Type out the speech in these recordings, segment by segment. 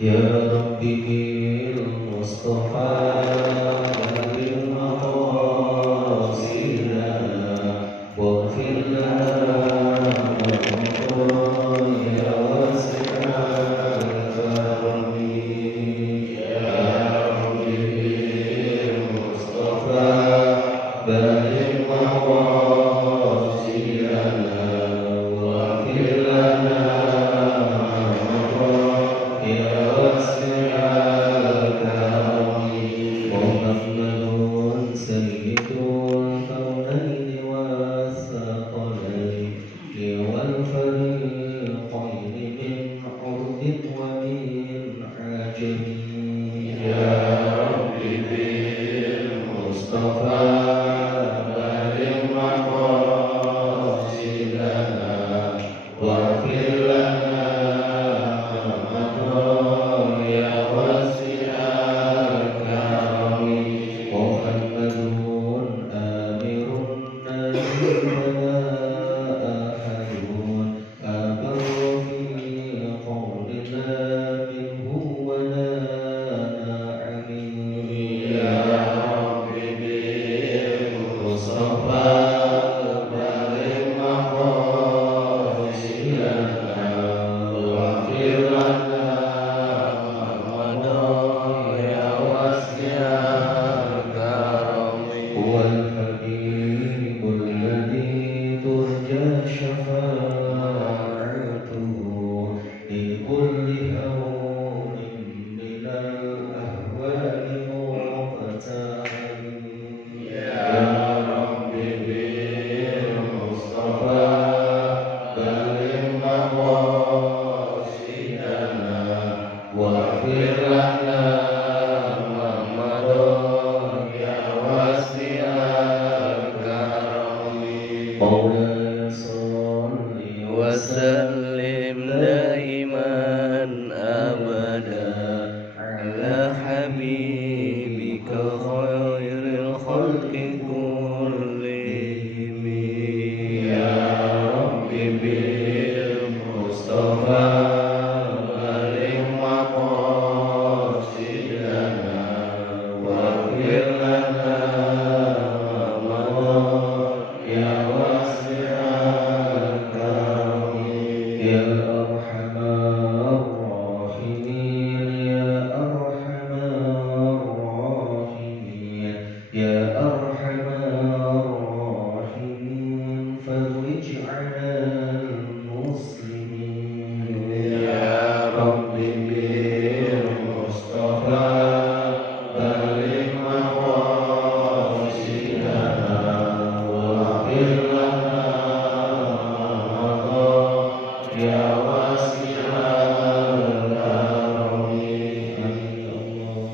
يا ربي بالمصطفى بلغ مقاصدنا واغفر لنا يا واسع الكرم يا ربي بالمصطفى بلغ مقاصدنا واغفر لنا وسلم دائما أبدا على حبيبك خير الخلق كلهم يا رب بالمصطفى بلغ مقاصدنا واغفر لنا ما مضى يا واسع الكرم يا أرحم الراحمين يا أرحم الراحمين يا أرحم الراحمين فرج على المسلمين يا رب بالمصطفى بلغ مقاصدنا واغفر لنا ما مضى يا واسع الكرم آمين الله.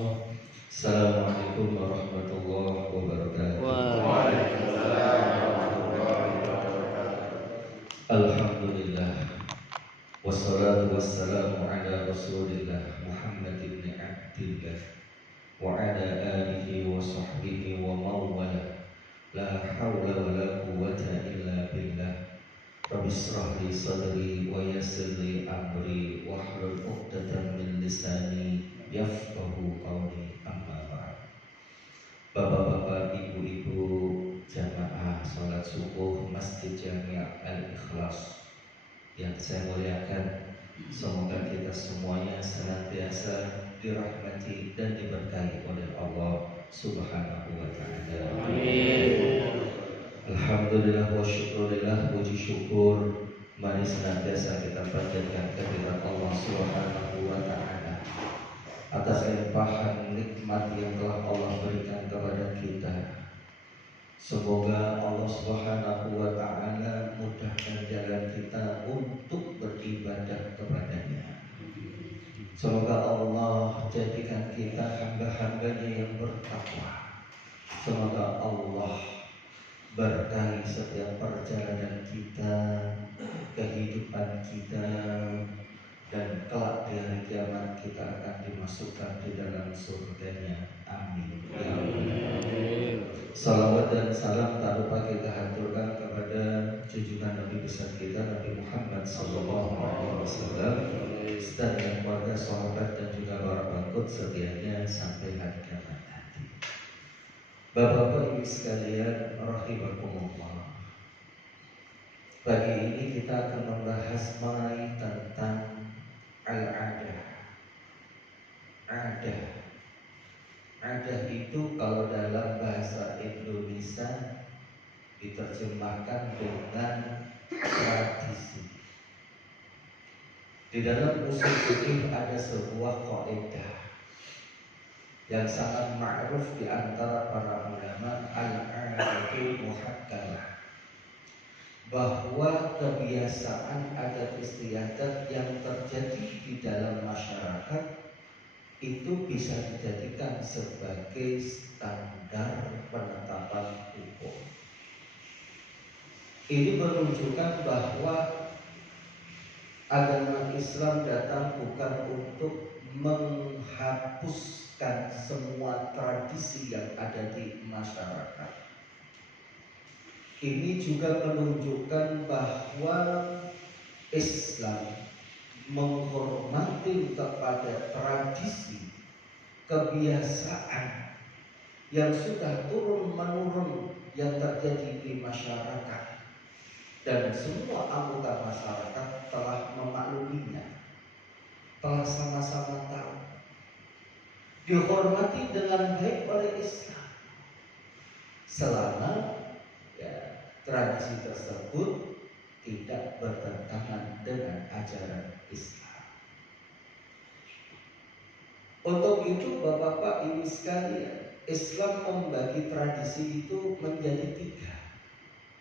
Assalamualaikum warahmatullahi wabarakatuh. Alhamdulillah wassalatu wassalamu ala rasulillah Muhammad ibn Abdillah wa ala alihi wa sahbihi wa mawala la hawla wa la quwwata illa billah. Rabbi israh li sadri wa yassir li amri wahlul 'uqdatam min lisani yafqahu qawli, amma ba'd. Bapak-bapak, ibu-ibu, jamaah salat subuh Masjid Jami' Al-Ikhlas yang saya muliakan, semoga kita semuanya senantiasa dirahmati dan diberkahi oleh Allah Subhanahu wa ta'ala. Amin. Alhamdulillah wa syukurillah, puji syukur mari senantiasa kita panjatkan kehadirat Allah Subhanahu wa ta'ala atas limpahan nikmat yang telah Allah berikan kepada kita. Semoga Allah Subhanahu wa ta'ala mudahkan jalan kita untuk beribadah kepadanya. Semoga Allah jadikan kita hamba-hambanya yang bertakwa. Semoga Allah berkahi setiap perjalanan kita, kehidupan kita, dan kelak di hari kiamat kita akan dimasukkan di dalam surganya. Amin. Ya Allah. Salawat dan salam tak lupa kita haturkan kepada junjungan Nabi besar kita Nabi Muhammad SAW, serta keluarga, sahabat dan juga untuk setianya sampai hari kiamat nanti. Bapak-bapak Ibu sekalian rahimakumullah. Pagi ini kita akan membahas mengenai tentang al-adah. Adah. Adah itu kalau dalam bahasa Indonesia diterjemahkan dengan tradisi. Di dalam usul fikih ada sebuah kaidah yang sangat ma'ruf di antara para ulama, al-'adatu muhakkamah, bahwa kebiasaan adat istiadat yang terjadi di dalam masyarakat itu bisa dijadikan sebagai standar penetapan hukum. Ini menunjukkan bahwa agama Islam datang bukan untuk menghapuskan semua tradisi yang ada di masyarakat. Ini juga menunjukkan bahwa Islam menghormati kepada tradisi, kebiasaan yang sudah turun-menurun yang terjadi di masyarakat. Dan semua anggota masyarakat telah memakluminya, telah sama-sama tahu, dihormati dengan baik oleh Islam, selama tradisi tersebut tidak bertentangan dengan ajaran Islam. Untuk itu Bapak-bapak Ibu sekalian, Islam membagi tradisi itu menjadi tiga.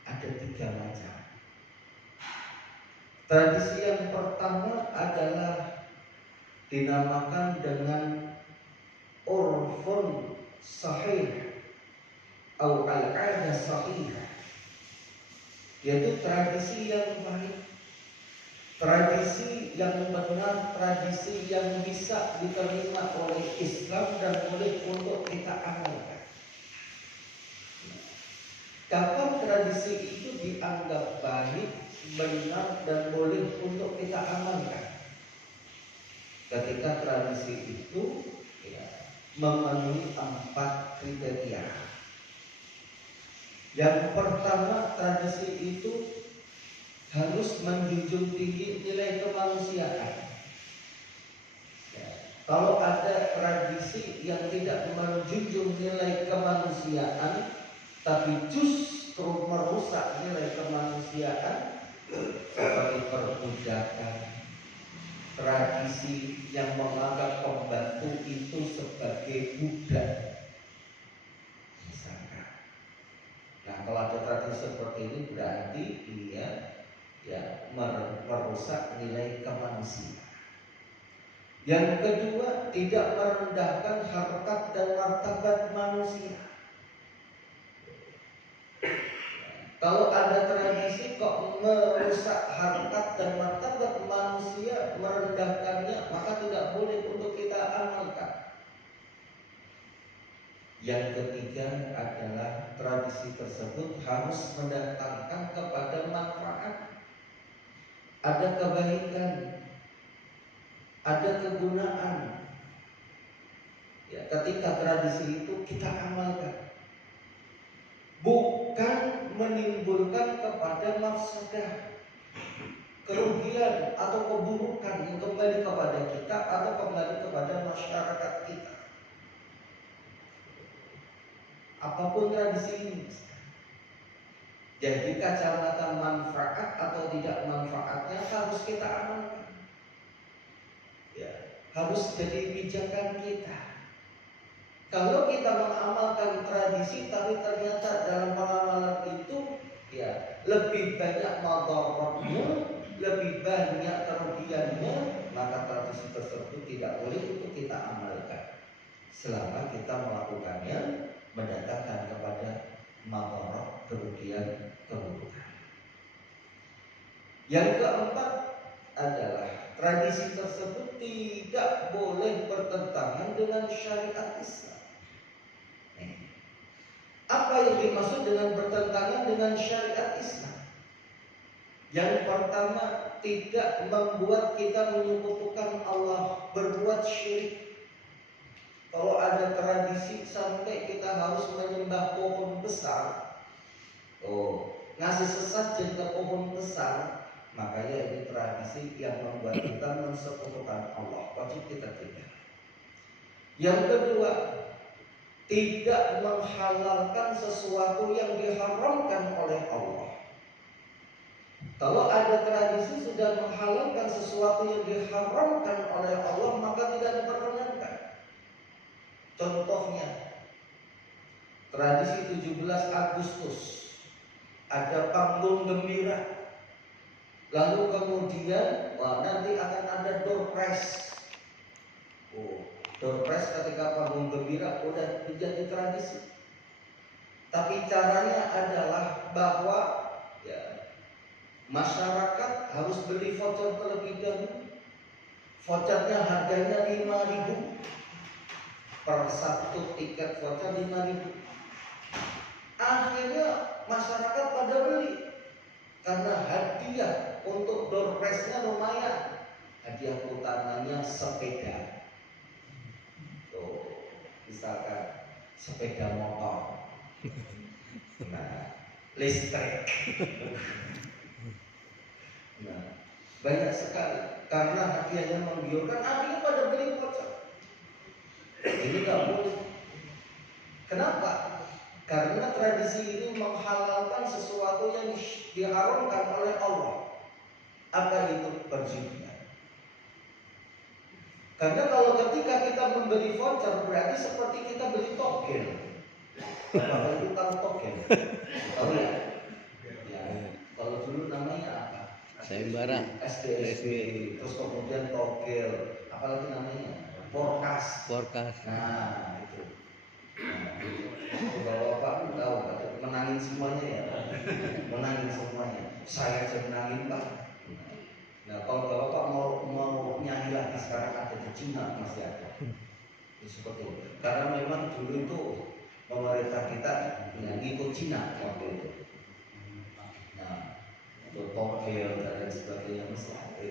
Ada tiga macam. Tradisi yang pertama adalah dinamakan dengan urfun sahih atau al-'adah sahihah, yaitu tradisi yang baik, tradisi yang benar, tradisi yang bisa diterima oleh Islam dan boleh untuk kita amalkan. Kapan tradisi itu dianggap baik, benar, dan boleh untuk kita amalkan? Ketika tradisi itu memenuhi 4 kriteria. Yang pertama, tradisi itu harus menjunjung tinggi nilai kemanusiaan. Kalau ada tradisi yang tidak menjunjung nilai kemanusiaan, tapi justru merusak nilai kemanusiaan, seperti perbudakan, tradisi yang menganggap pembantu itu sebagai budak, misalkan. Nah, kalau ada tradisi seperti ini berarti dia merusak nilai kemanusiaan. Yang kedua, tidak merendahkan harkat dan martabat manusia. Kalau ada tradisi kok merusak harkat dan martabat manusia, merendahkannya, maka tidak boleh untuk kita amalkan. Yang ketiga adalah tradisi tersebut harus mendatangkan kepada manfaat, ada kebaikan, ada kegunaan. Ketika tradisi itu kita amalkan, bukan menimbulkan kepada mafsadah, kerugian atau keburukan yang kembali kepada kita atau kembali kepada masyarakat kita. Apapun tradisi ini, jadi kacamata manfaat atau tidak manfaatnya harus kita amalkan. Harus jadi pijakan kita. Kalau kita mengamalkan tradisi tapi ternyata dalam pengamalan itu lebih banyak madaratnya, lebih banyak kerugiannya, maka tradisi tersebut tidak boleh untuk kita amalkan selama kita melakukannya mendatangkan kepada madarat, kerugian, keburukan. Yang keempat adalah tradisi tersebut tidak boleh bertentangan dengan syariat Islam. Apa yang dimaksud dengan bertentangan dengan syariat Islam? Yang pertama, tidak membuat kita menyekutukan Allah, berbuat syirik. Kalau ada tradisi sampai kita harus menyembah pohon besar, ngasih sesajen ke pohon besar, makanya ini tradisi yang membuat kita mensekutukan Allah. Wajib kita tinggal. Yang kedua, tidak menghalalkan sesuatu yang diharamkan oleh Allah. Kalau ada tradisi sudah menghalalkan sesuatu yang diharamkan oleh Allah, maka tidak diperkenankan. Contohnya, tradisi 17 Agustus ada panggung gembira, lalu kemudian nanti akan ada door prize. Door prize ketika panggung gembira udah menjadi tradisi. Tapi caranya adalah bahwa masyarakat harus beli voucher terlebih dahulu. Vouchernya harganya 5.000. Per satu tiket voucher 5.000. Akhirnya masyarakat pada beli karena hadiah untuk door prize-nya lumayan. Hadiah utamanya sepeda. Misalkan sepeda motor. Nah, listrik. Nah, banyak sekali karena hadiahnya menggiurkan, akhirnya pada beli voucher. Ini nggak boleh. Kenapa? Karena tradisi ini menghalalkan sesuatu yang diharamkan oleh Allah. Apa itu? Perjudian. Karena kalau ketika kita membeli voucher, berarti seperti kita beli token. Bapak Ibu tahu token? Tahu ya? Ya. Kalau dulu namanya apa? Sayembara. SDSB. Terus kemudian togel. Apalagi namanya? Forecast. Nah, itu. Bapak tahu, menangin semuanya ya. Menangin semuanya. Saya aja menangin Pak. Nah, kalau Bapak mau nyanyi lagi sekarang ada di Cina masih ada. Seperti itu. Karena memang dulu itu pemerintah kita ngikut Cina waktu itu. Nah, untuk togel dan sebagainya masih ada.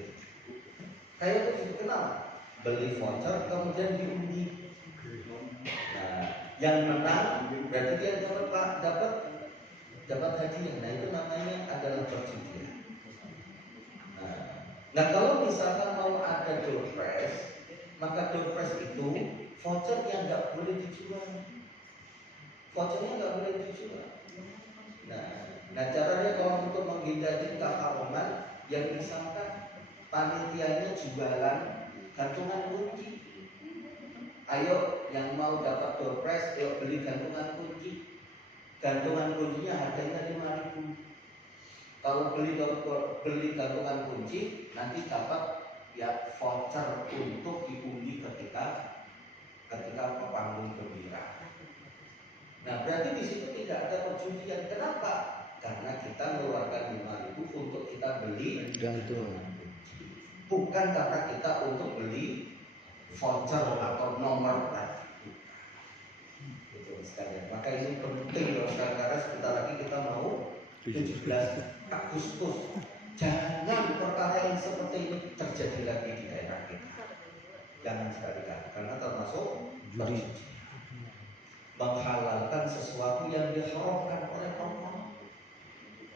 Kayak itu kenapa? Beli voucher kemudian diundi. Nah, yang menang berarti dia dapat hadiah. Nah, itu namanya adalah perjudian. Nah, kalau misalkan mau ada door prize, maka door prize itu vouchernya nggak boleh dijual. Vouchernya nggak boleh dijual. Nah, caranya kalau untuk menghindari keharaman, yang misalkan panitianya jualan gantungan kunci. Ayo yang mau dapat door prize, yuk beli gantungan kunci. Gantungan kuncinya harganya 5.000. Kalau beli gantungan kunci, nanti dapat voucher untuk diundi ketika ke panggung gembira. Nah, berarti di situ tidak ada perjudian. Kenapa? Karena kita mengeluarkan 5.000 untuk kita beli gantungan kunci. Bukan karena kita untuk beli voucher atau nomor plat. Itu sekalian. Maka ini penting loh sekarang, karena sebentar lagi kita mau 17 Agustus. Jangan perkara yang seperti ini terjadi lagi di daerah kita. Jangan sekali-kali, karena termasuk perjudian. Menghalalkan sesuatu yang diharamkan oleh Allah.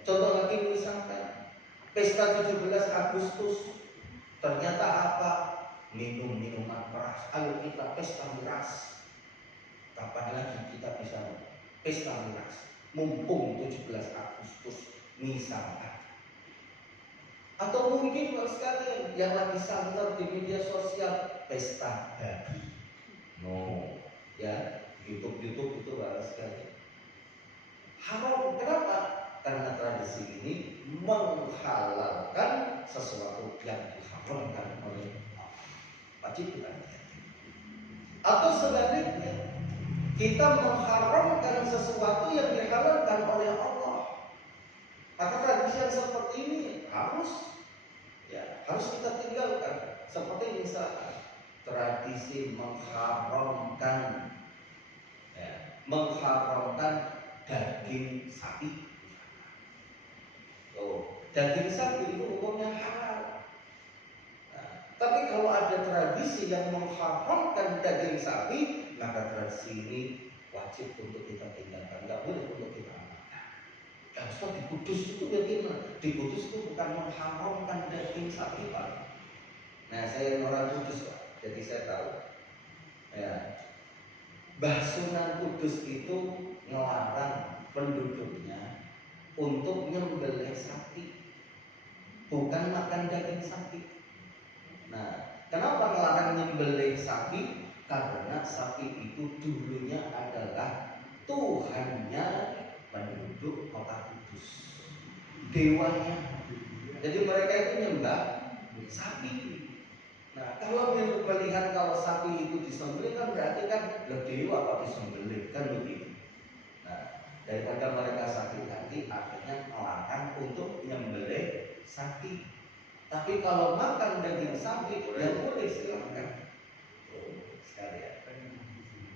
Contoh lagi misalkan pesta 17 Agustus ternyata apa? Minum minuman keras. Ayo kita pesta miras. Kapan lagi kita bisa pesta miras? Mumpung 17 Agustus misalkan. Atau mungkin sekalian yang lagi santer di media sosial, pesta babi. No, ya. YouTube itu banyak sekali. Haram, kenapa? Karena tradisi ini menghalalkan sesuatu yang diharamkan oleh Allah. Wajib kita hati-hati. Atau sebaliknya, kita mengharamkan sesuatu yang dihalalkan oleh Allah. Maka tradisi yang seperti ini harus kita tinggalkan. Seperti misalkan tradisi mengharamkan daging sapi. Daging sapi itu hukumnya halal. Tapi kalau ada tradisi yang mengharamkan daging sapi, maka tradisi ini wajib untuk kita tinggalkan, nggak boleh untuk kita amalkan. Dan Ustaz, di Kudus itu bagaimana? Di Kudus itu bukan mengharamkan daging sapi, Pak. Nah, saya orang Kudus, Pak, jadi saya tahu. Ya, Mbah Sunan Kudus itu ngelarang penduduknya untuk nyembelih sapi, bukan makan daging sapi. Nah, kenapa melarang nyembelih sapi? Karena sapi itu dulunya adalah Tuhannya penduduk kota Kudus, dewanya. Jadi mereka itu nyembah sapi. Nah, kalau melihat kalau sapi itu disembelih kan berarti kan lebih dewa apa disembelih kan begitu. Nah, daripada mereka sakit hati, akhirnya melarang untuk nyembelih sapi. Tapi kalau makan daging sapi, ya boleh silakan. Sekali ya.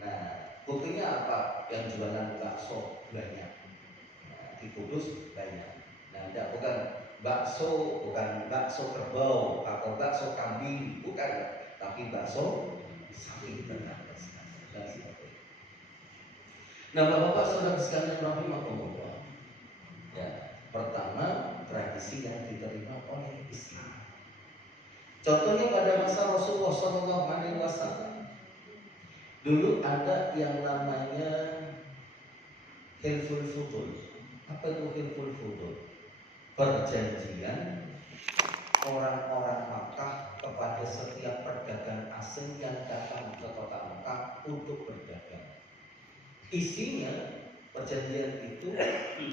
Nah, buktinya apa? Yang jualan bakso banyak. Nah, di Kudus banyak. Nah, tidak bukan bakso kerbau atau bakso kambing, bukan. Tapi bakso sapi benar sekali. Nah, Bapak-bapak saudara sekalian rahimahumullah. Ya, pertama tradisi yang diterima oleh Islam. Contohnya pada masa Rasulullah SAW, dulu ada yang namanya Hilful Fudul. Apa itu Hilful Fudul? Perjanjian orang-orang Makkah kepada setiap pedagang asing yang datang ke kota Makkah untuk berdagang. Isinya perjanjian itu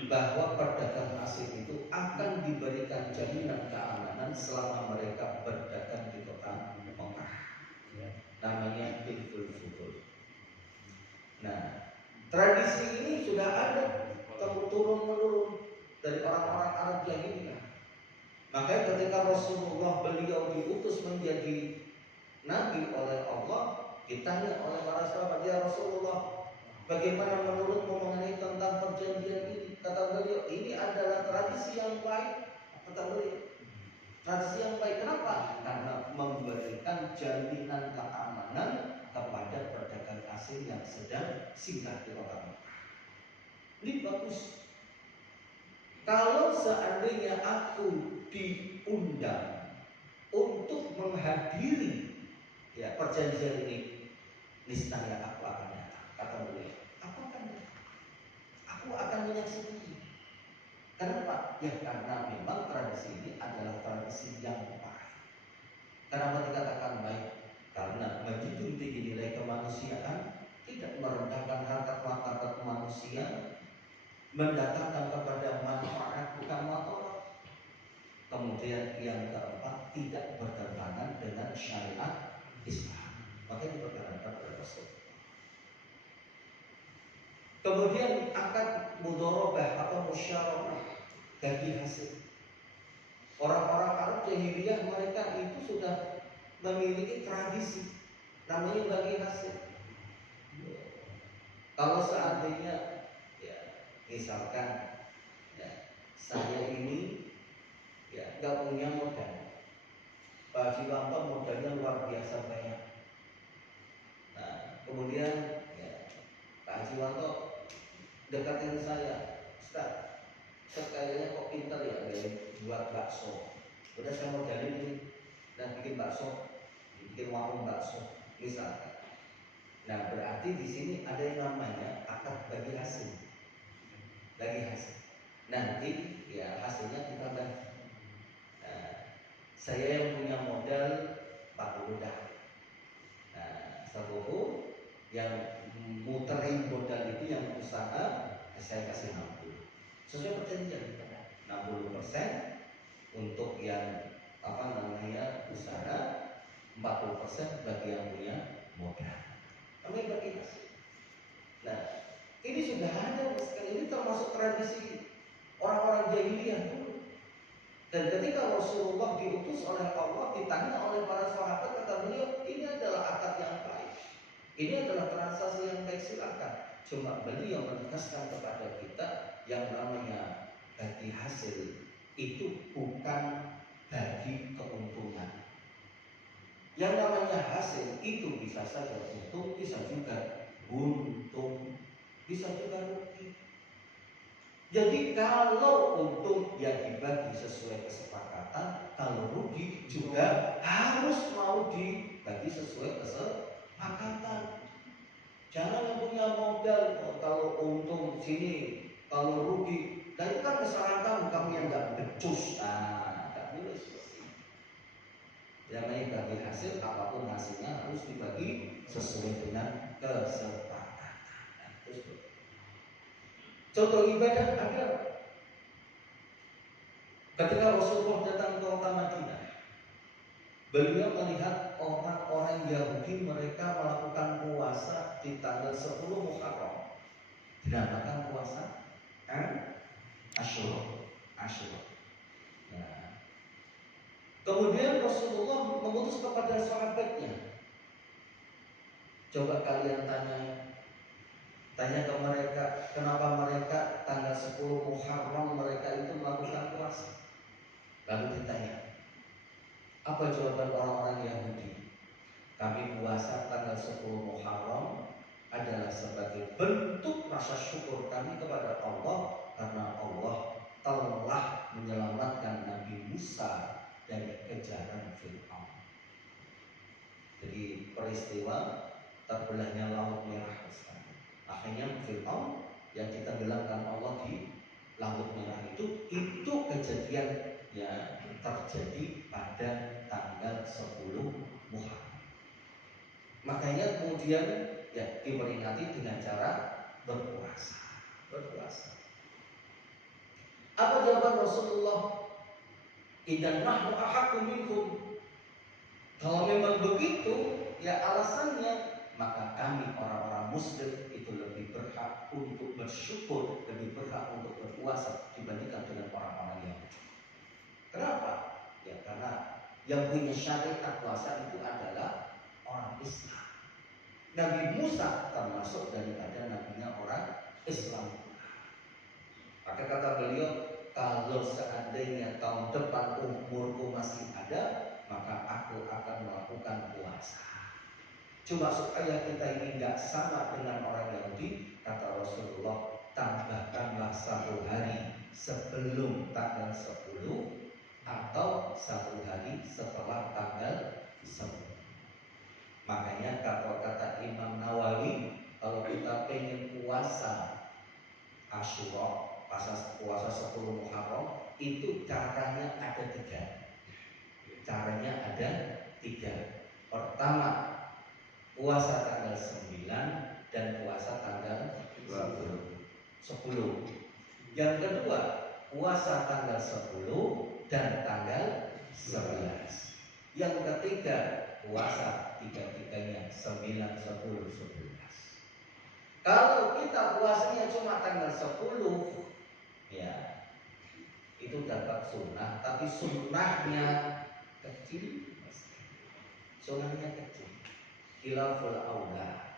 bahwa pedagang asing itu akan diberikan jaminan keamanan selama mereka berdagang di kota Mekah. Namanya Hilful Fudul. Nah, tradisi ini sudah ada turun-menurun dari orang-orang Arab Jahiliyah. Makanya ketika Rasulullah beliau diutus menjadi nabi oleh Allah, ditanya oleh para sahabat, "Ya Rasulullah, bagaimana menurutmu mengenai tentang perjanjian ini?" Kata beliau, "Ini adalah tradisi yang baik." Kata beliau, tradisi yang baik. Kenapa? Karena memberikan jaminan keamanan kepada pedagang asing yang sedang singgah di kota Mekah. Ini bagus. Kalau seandainya aku diundang untuk menghadiri ya perjanjian ini, niscaya aku akan datang. Kata beliau, aku akan datang. Aku akan menyaksikannya. Kenapa? Ya karena memang tradisi ini adalah tradisi yang baik. Kenapa dikatakan baik? Karena menjunjung tinggi nilai kemanusiaan, tidak merendahkan harkat martabat manusia, mendatangkan kepada manfaat bukan madarat. Kemudian yang keempat, tidak bertentangan dengan syariat Islam. Makanya diperkenankan oleh Rasul. Kemudian akad mudharabah atau musyawarah bagi hasil. Orang-orang Arab Jahiliyah mereka itu sudah memiliki tradisi namanya bagi hasil. Kalau seandainya ya misalkan ya, saya ini ya nggak punya modal, Pak Haji Wanto modalnya luar biasa banyak. Nah, kemudian ya, Pak Haji Wanto dekatin saya, Ustaz, kayaknya kok pintar ya dari buat bakso. Udah saya modalin ini dan bikin bakso, bikin warung bakso, misalkan. Nah, berarti di sini ada yang namanya akad bagi hasil. Bagi hasil. Nanti ya hasilnya kita bagi. Nah, saya yang punya modal 40 dah. Nah, satu yang muterin modal itu yang usaha saya kasih 60. Sesuai perjanjian 60% untuk yang usaha, 40% bagi yang punya modal. Kami bagi hasil. Nah, ini sudah ada sekali. Ini termasuk tradisi orang-orang jahiliyah dulu. Dan ketika Rasulullah diutus oleh Allah, ditanya oleh para sahabat, kata beliau, ini adalah akad yang baik. Ini adalah transaksi yang baik, silakan. Cuma beliau menegaskan kepada kita yang namanya bagi hasil itu bukan bagi keuntungan. Yang namanya hasil itu bisa bisa saja untung, bisa juga buntung, bisa juga rugi. Jadi kalau untung ya dibagi sesuai kesepakatan, kalau rugi juga harus mau dibagi sesuai kesepakatan. Jangan yang punya modal kalau untung sini, kalau rugi, nah itu kan kesalahan kamu yang nggak becus. Nggak boleh seperti itu. Yang lain bagi hasil, apapun hasilnya harus dibagi sesuai dengan kesepakatan. Contoh ibadah ada ketika Rasulullah datang ke kota Madinah. Beliau melihat orang-orang Yahudi mereka melakukan puasa di tanggal 10 Muharram. Dinamakan puasa Asyura. Nah, kemudian Rasulullah mengutus kepada sahabatnya. Coba kalian tanya ke mereka, kenapa mereka tanggal 10 Muharram mereka itu melakukan puasa. Lalu ditanya, apa jawaban orang-orang Yahudi? Kami puasa tanggal 10 Muharram adalah sebagai bentuk rasa syukur kami kepada Allah karena Allah telah menyelamatkan Nabi Musa dari kejaran Fir'aun. Jadi peristiwa terbelahnya Laut Merah tersebut. Akhirnya Fir'aun yang ditenggelamkan Allah di Laut Merah itu kejadian yang terjadi pada tanggal 10 Muharram. Makanya kemudian ya diperingati dengan cara berpuasa. Apa jawaban Rasulullah? Idan nahnu ahaqqu minkum. Kalau memang begitu, ya alasannya maka kami orang-orang Muslim itu lebih berhak untuk bersyukur, lebih berhak untuk berpuasa dibandingkan dengan orang-orang Yahudi. Kenapa? Ya karena yang punya syariat puasa itu adalah orang Islam. Nabi Musa termasuk daripada nabinya orang Islam. Maka kata beliau, kalau seandainya tahun depan umurku masih ada, maka aku akan melakukan puasa. Cuma supaya kita ini nggak sama dengan orang Yahudi, kata Rasulullah, tambahkanlah 1 hari sebelum tanggal 10 atau 1 hari setelah tanggal 10. Makanya kata Imam Nawawi, kalau kita pengen puasa Asyura, puasa 10 Muharram, itu caranya ada 3. Pertama, puasa tanggal 9 dan puasa tanggal 10. Yang kedua, puasa tanggal 10 dan tanggal 11. Yang ketiga, puasa 3-3-nya 9, 10, 11. Kalau kita puasanya cuma tanggal 10, ya itu dapat sunnah, tapi sunnahnya kecil. Khilaful aula.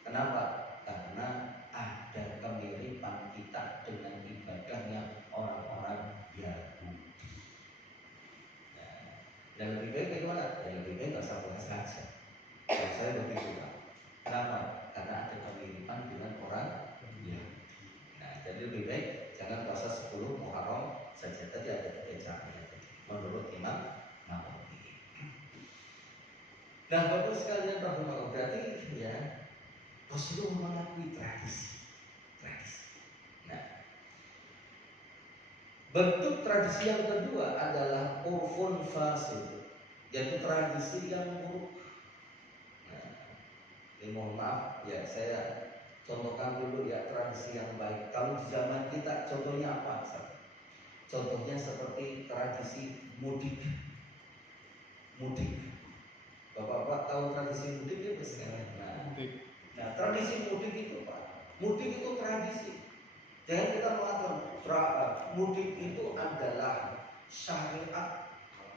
Kenapa? Karena ada kemiripan kita dengan ibadahnya orang-orang Yahudi. Dan lebih baik bagaimana? Ya lebih baik nggak usah puasa saja. Kalau saya begitu Pak. Kenapa? Karena ada kemiripan dengan orang Yahudi. Nah, jadi lebih baik jangan puasa 10 Muharram saja. Tadi ada 3 caranya menurut Imam Nawawi. Nah, Bapak sekalian rahimahullah, berarti ya Rasulullah mengakui tradisi. Nah, bentuk tradisi yang kedua adalah urfun fasid, yaitu tradisi yang buruk. Nah, ini mohon maaf ya, saya contohkan dulu ya tradisi yang baik. Kalau di zaman kita contohnya apa? Contohnya seperti tradisi mudik. Bapak-bapak tahu tradisi mudik ya sekarang. Nah, tradisi mudik itu Pak. Mudik itu tradisi. Jangan kita mengatakan mudik itu adalah syariat,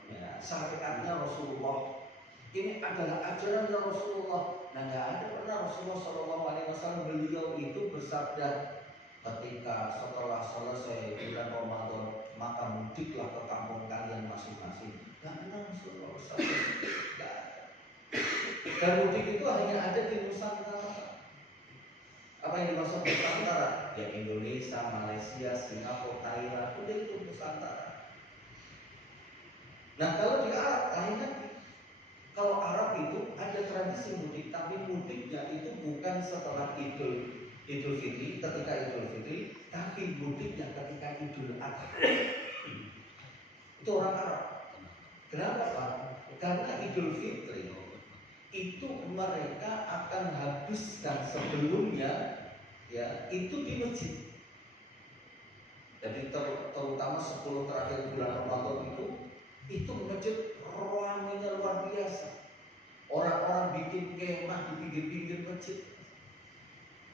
ya, syariatnya Rasulullah. Ini adalah ajaran Rasulullah. Nah, nggak ada pernah Rasulullah SAW beliau itu bersabda ketika setelah selesai bulan Ramadan maka mudiklah ke kampung kalian masing-masing. Nggak pernah Rasulullah bersabda. Dan mudik itu hanya ada di Nusantara. Apa yang dimaksud Nusantara? Ya Indonesia, Malaysia, Singapura, Thailand, udah itu Nusantara. Nah kalau di Arab lain lagi. Kalau Arab itu ada tradisi mudik, tapi mudiknya itu bukan setelah Idul Fitri, ketika Idul Fitri, tapi mudiknya ketika Idul Adha. Itu orang Arab. Kenapa Pak? Karena Idul Fitri itu mereka akan habiskan sebelumnya ya itu di masjid. Jadi terutama 10 terakhir bulan Ramadan itu masjid ramainya luar biasa. Orang-orang bikin kemah di pinggir-pinggir masjid.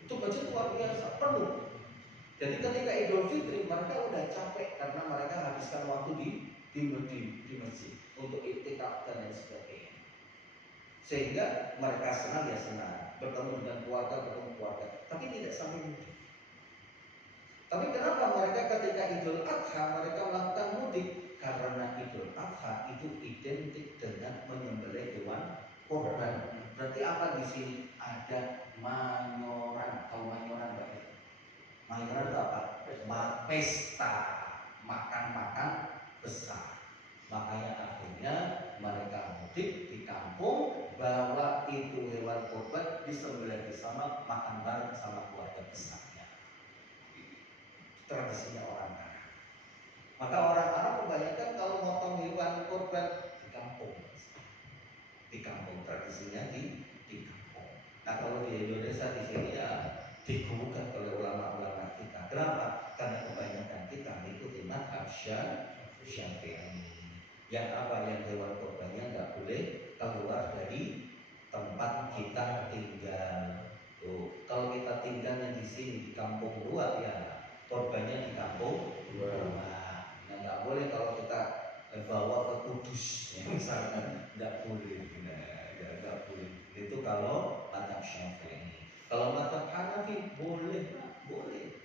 Itu masjid luar biasa, penuh. Jadi ketika Idul Fitri mereka udah capek karena mereka habiskan waktu di masjid untuk iktikaf dan lain sebagainya. Sehingga mereka senang ya senang, bertemu dengan keluarga, tapi tidak sampai mudik. Tapi kenapa mereka ketika Idul Adha mereka melakukan mudik? Karena Idul Adha itu identik dengan menyembelih hewan korban. Berarti apa di sini? Ada manyoran. Tahu manyoran Pak? Manyoran itu apa? Pesta makan-makan besar. Makanya akhirnya mereka mudik di kampung, bawa itu hewan korban disembelih bersama, makan bareng sama keluarga besarnya. Tradisinya orang Arab. Maka orang Arab kebanyakan kalau motong hewan korban di kampung tradisinya di kampung. Nah kalau di Indonesia di sini ya digugat oleh ulama-ulama kita. Kenapa? Karena kebanyakan kita mengikuti mazhab Syafi'i. Yang apa yang hewan korbannya nggak boleh keluar dari tempat kita tinggal. Tuh, kalau kita tinggalnya di sini di kampung luar ya korbannya di kampung rumah. Nah nggak boleh kalau kita bawa ke Kudus ya, misalkan nggak boleh. Nggak boleh. Itu kalau mazhab Syafi'i. Kalau mazhab Hanafi boleh, boleh.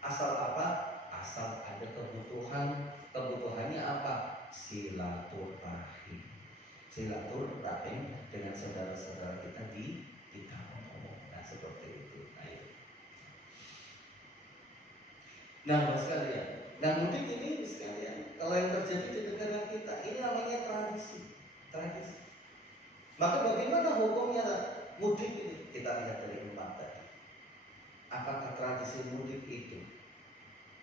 Asal apa? Asal ada kebutuhan. Kebutuhannya apa? Silaturahim. Silaturahim dengan saudara-saudara kita di kampung. Nah seperti itu. Nah sekalian, nah mudik ini sekalian, kalau yang terjadi di negara kita ini namanya tradisi. Maka bagaimana hukumnya mudik ini? Kita lihat dari empat tadi. Apakah tradisi mudik itu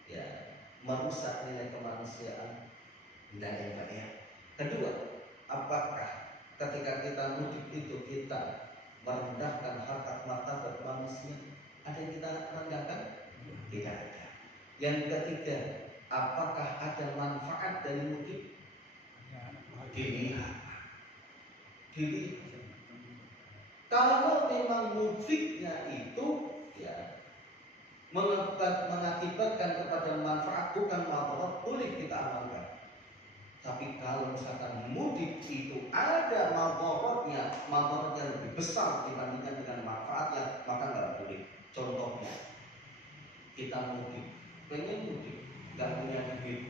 ya merusak nilai kemanusiaan? Tidak ya Pak ya. Kedua, apakah ketika kita mudik itu kita merendahkan harkat martabat manusia? Ada yang kita rendahkan? Tidak ada. Yang ketiga, apakah ada manfaat dari mudik? Dilihat. Kalau memang mudiknya itu ya mengakibatkan kepada manfaat bukan madarat, boleh kita amalkan. Tapi kalau misalkan mudik itu ada madaratnya yang lebih besar dibandingkan dengan manfaatnya, maka nggak boleh. Contohnya, kita mudik, pengen mudik, nggak punya duit,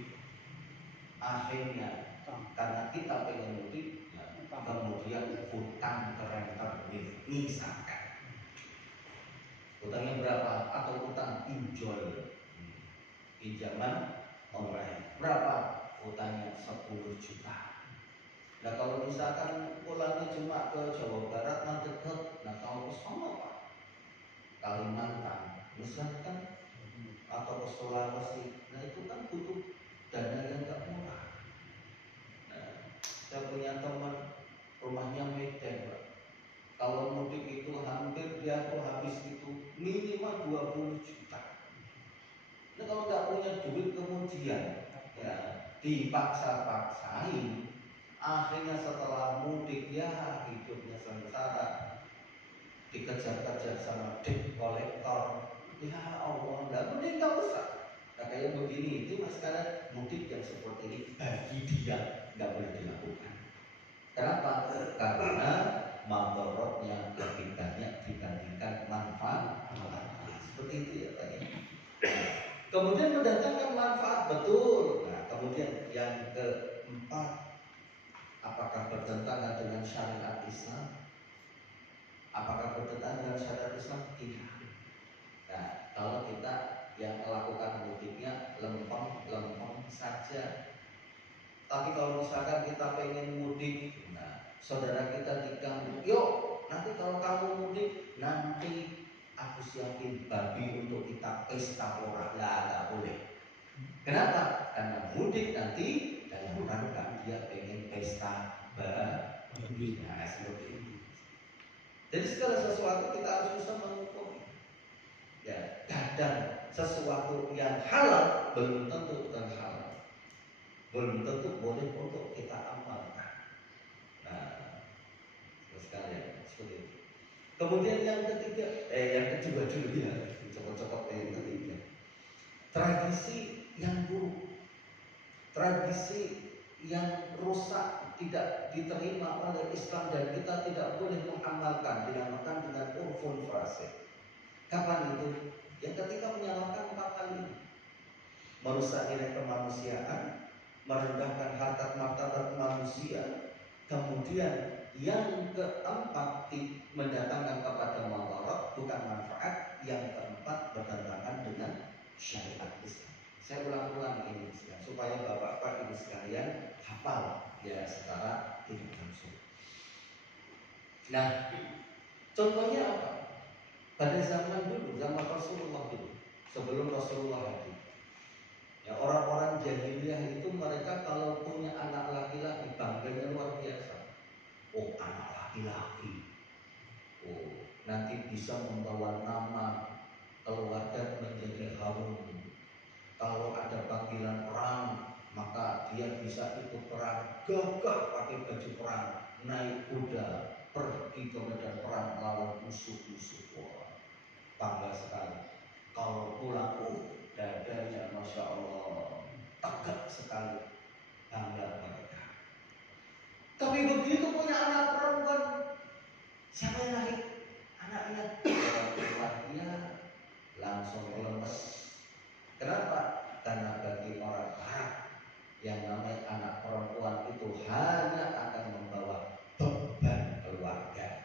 akhirnya karena kita pengen mudik, kemudian utang ke rentenir, misalkan utangnya berapa? Atau utang pinjaman online berapa? Utangnya 10 juta. Nah kalau misalkan pulangnya cuma ke Jawa Barat, dekat, nah kalau ke sana Pak, Kalimantan misalkan, atau ke Sulawesi, nah itu kan butuh dana yang gak murah. Nah, saya punya teman rumahnya Medan Pak. Kalau mudik itu hampir dia tuh habis itu minimal 20 juta. Nah kalau nggak punya duit kemudian ya dipaksa-paksain, akhirnya setelah mudik ya hidupnya sengsara, dikejar-kejar sama debt collector. Ya Allah, mending nggak usah. Nah, kayak begini itu mas karena mudik yang seperti ini bagi dia nggak boleh dilakukan. Kenapa? Karena mandorotnya lebih banyak dibandingkan manfaat. Seperti itu ya tadi. Kemudian mendatangkan manfaat betul. Nah, kemudian yang keempat, apakah bertentangan dengan syariat Islam? bertentangan dengan syariat Islam? Tidak. Nah, kalau kita yang melakukan mudiknya lempeng saja. Tapi kalau misalkan kita pengen mudik, nah saudara kita diganggu, yuk nanti kalau kamu mudik, nanti aku siapin babi untuk kita pesta pora. Lah, nggak boleh. Kenapa? Karena mudik nanti dalam rangka dia pengen pesta babi. Nah, seperti itu. Jadi segala sesuatu kita harus bisa mengukur. Ya, kadang sesuatu yang halal belum tentu bukan halal, belum tentu boleh untuk kita amalkan. Nah, sekalian seperti itu. Kemudian yang ketiga, yang kedua dulu ya, copot-copot yang ketiga. Tradisi yang buruk, tradisi yang rusak, tidak diterima oleh Islam dan kita tidak boleh mengamalkan, dinamakan dengan urfun fasik. Kapan itu? Yang ketika menyalahkan 4 hal ini. Merusak nilai kemanusiaan, merendahkan harkat martabat manusia, kemudian yang keempat mendatangkan kepada mudarat bukan manfaat, yang keempat bertentangan dengan syariat Islam. Saya ulang-ulang ini supaya bapak-bapak ibu sekalian hafal ya secara tidak langsung. Nah, contohnya apa? Pada zaman dulu, zaman Rasulullah dulu, sebelum Rasulullah hadir, ya orang-orang jahiliyah itu mereka kalau punya anak laki-laki bangganya luar biasa. Oh, anak laki-laki, oh nanti bisa membawa nama keluarga menjadi harum. Kalau ada panggilan perang, maka dia bisa ikut perang, gagah pakai baju perang, naik kuda, pergi ke medan perang lawan musuh-musuh. Wah, bangga sekali. Kalau pulang, dadanya masya Allah tegak sekali, bangga mereka. Tapi begitu punya anak perempuan, siapa yang naik? Anaknya dia langsung lemes. Kenapa? Karena bagi orang Arab yang namanya anak perempuan itu hanya akan membawa beban keluarga.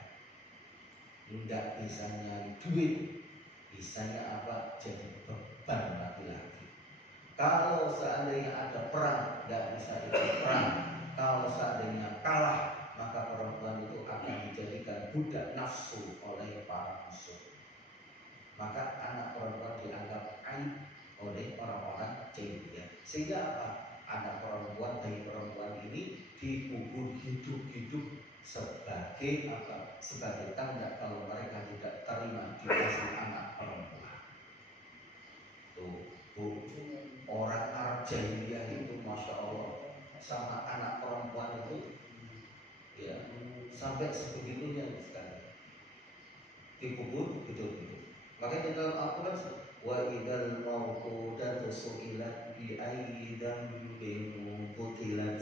Enggak bisa nyari duit, bisanya apa? Jadi beban laki-laki. Kalau seandainya ada perang, enggak bisa ikut perang. Kalau seandainya kalah, maka perempuan itu akan dijadikan budak nafsu oleh para musuh. Maka anak perempuan dianggap aib oleh orang-orang jahiliyah. Sehingga apa? Anak perempuan, bayi perempuan ini dikubur hidup-hidup sebagai apa? Sebagai tanda kalau mereka tidak terima dikasih anak perempuan. Tuh, orang Arab jahiliyah itu masya Allah sama anak perempuan itu ya sampai sebegitunya sekali dikubur hidup-hidup. Makanya di dalam Al-Quran wa idzal mauqudatu su'ilat bi ayyi dzambin qutilat.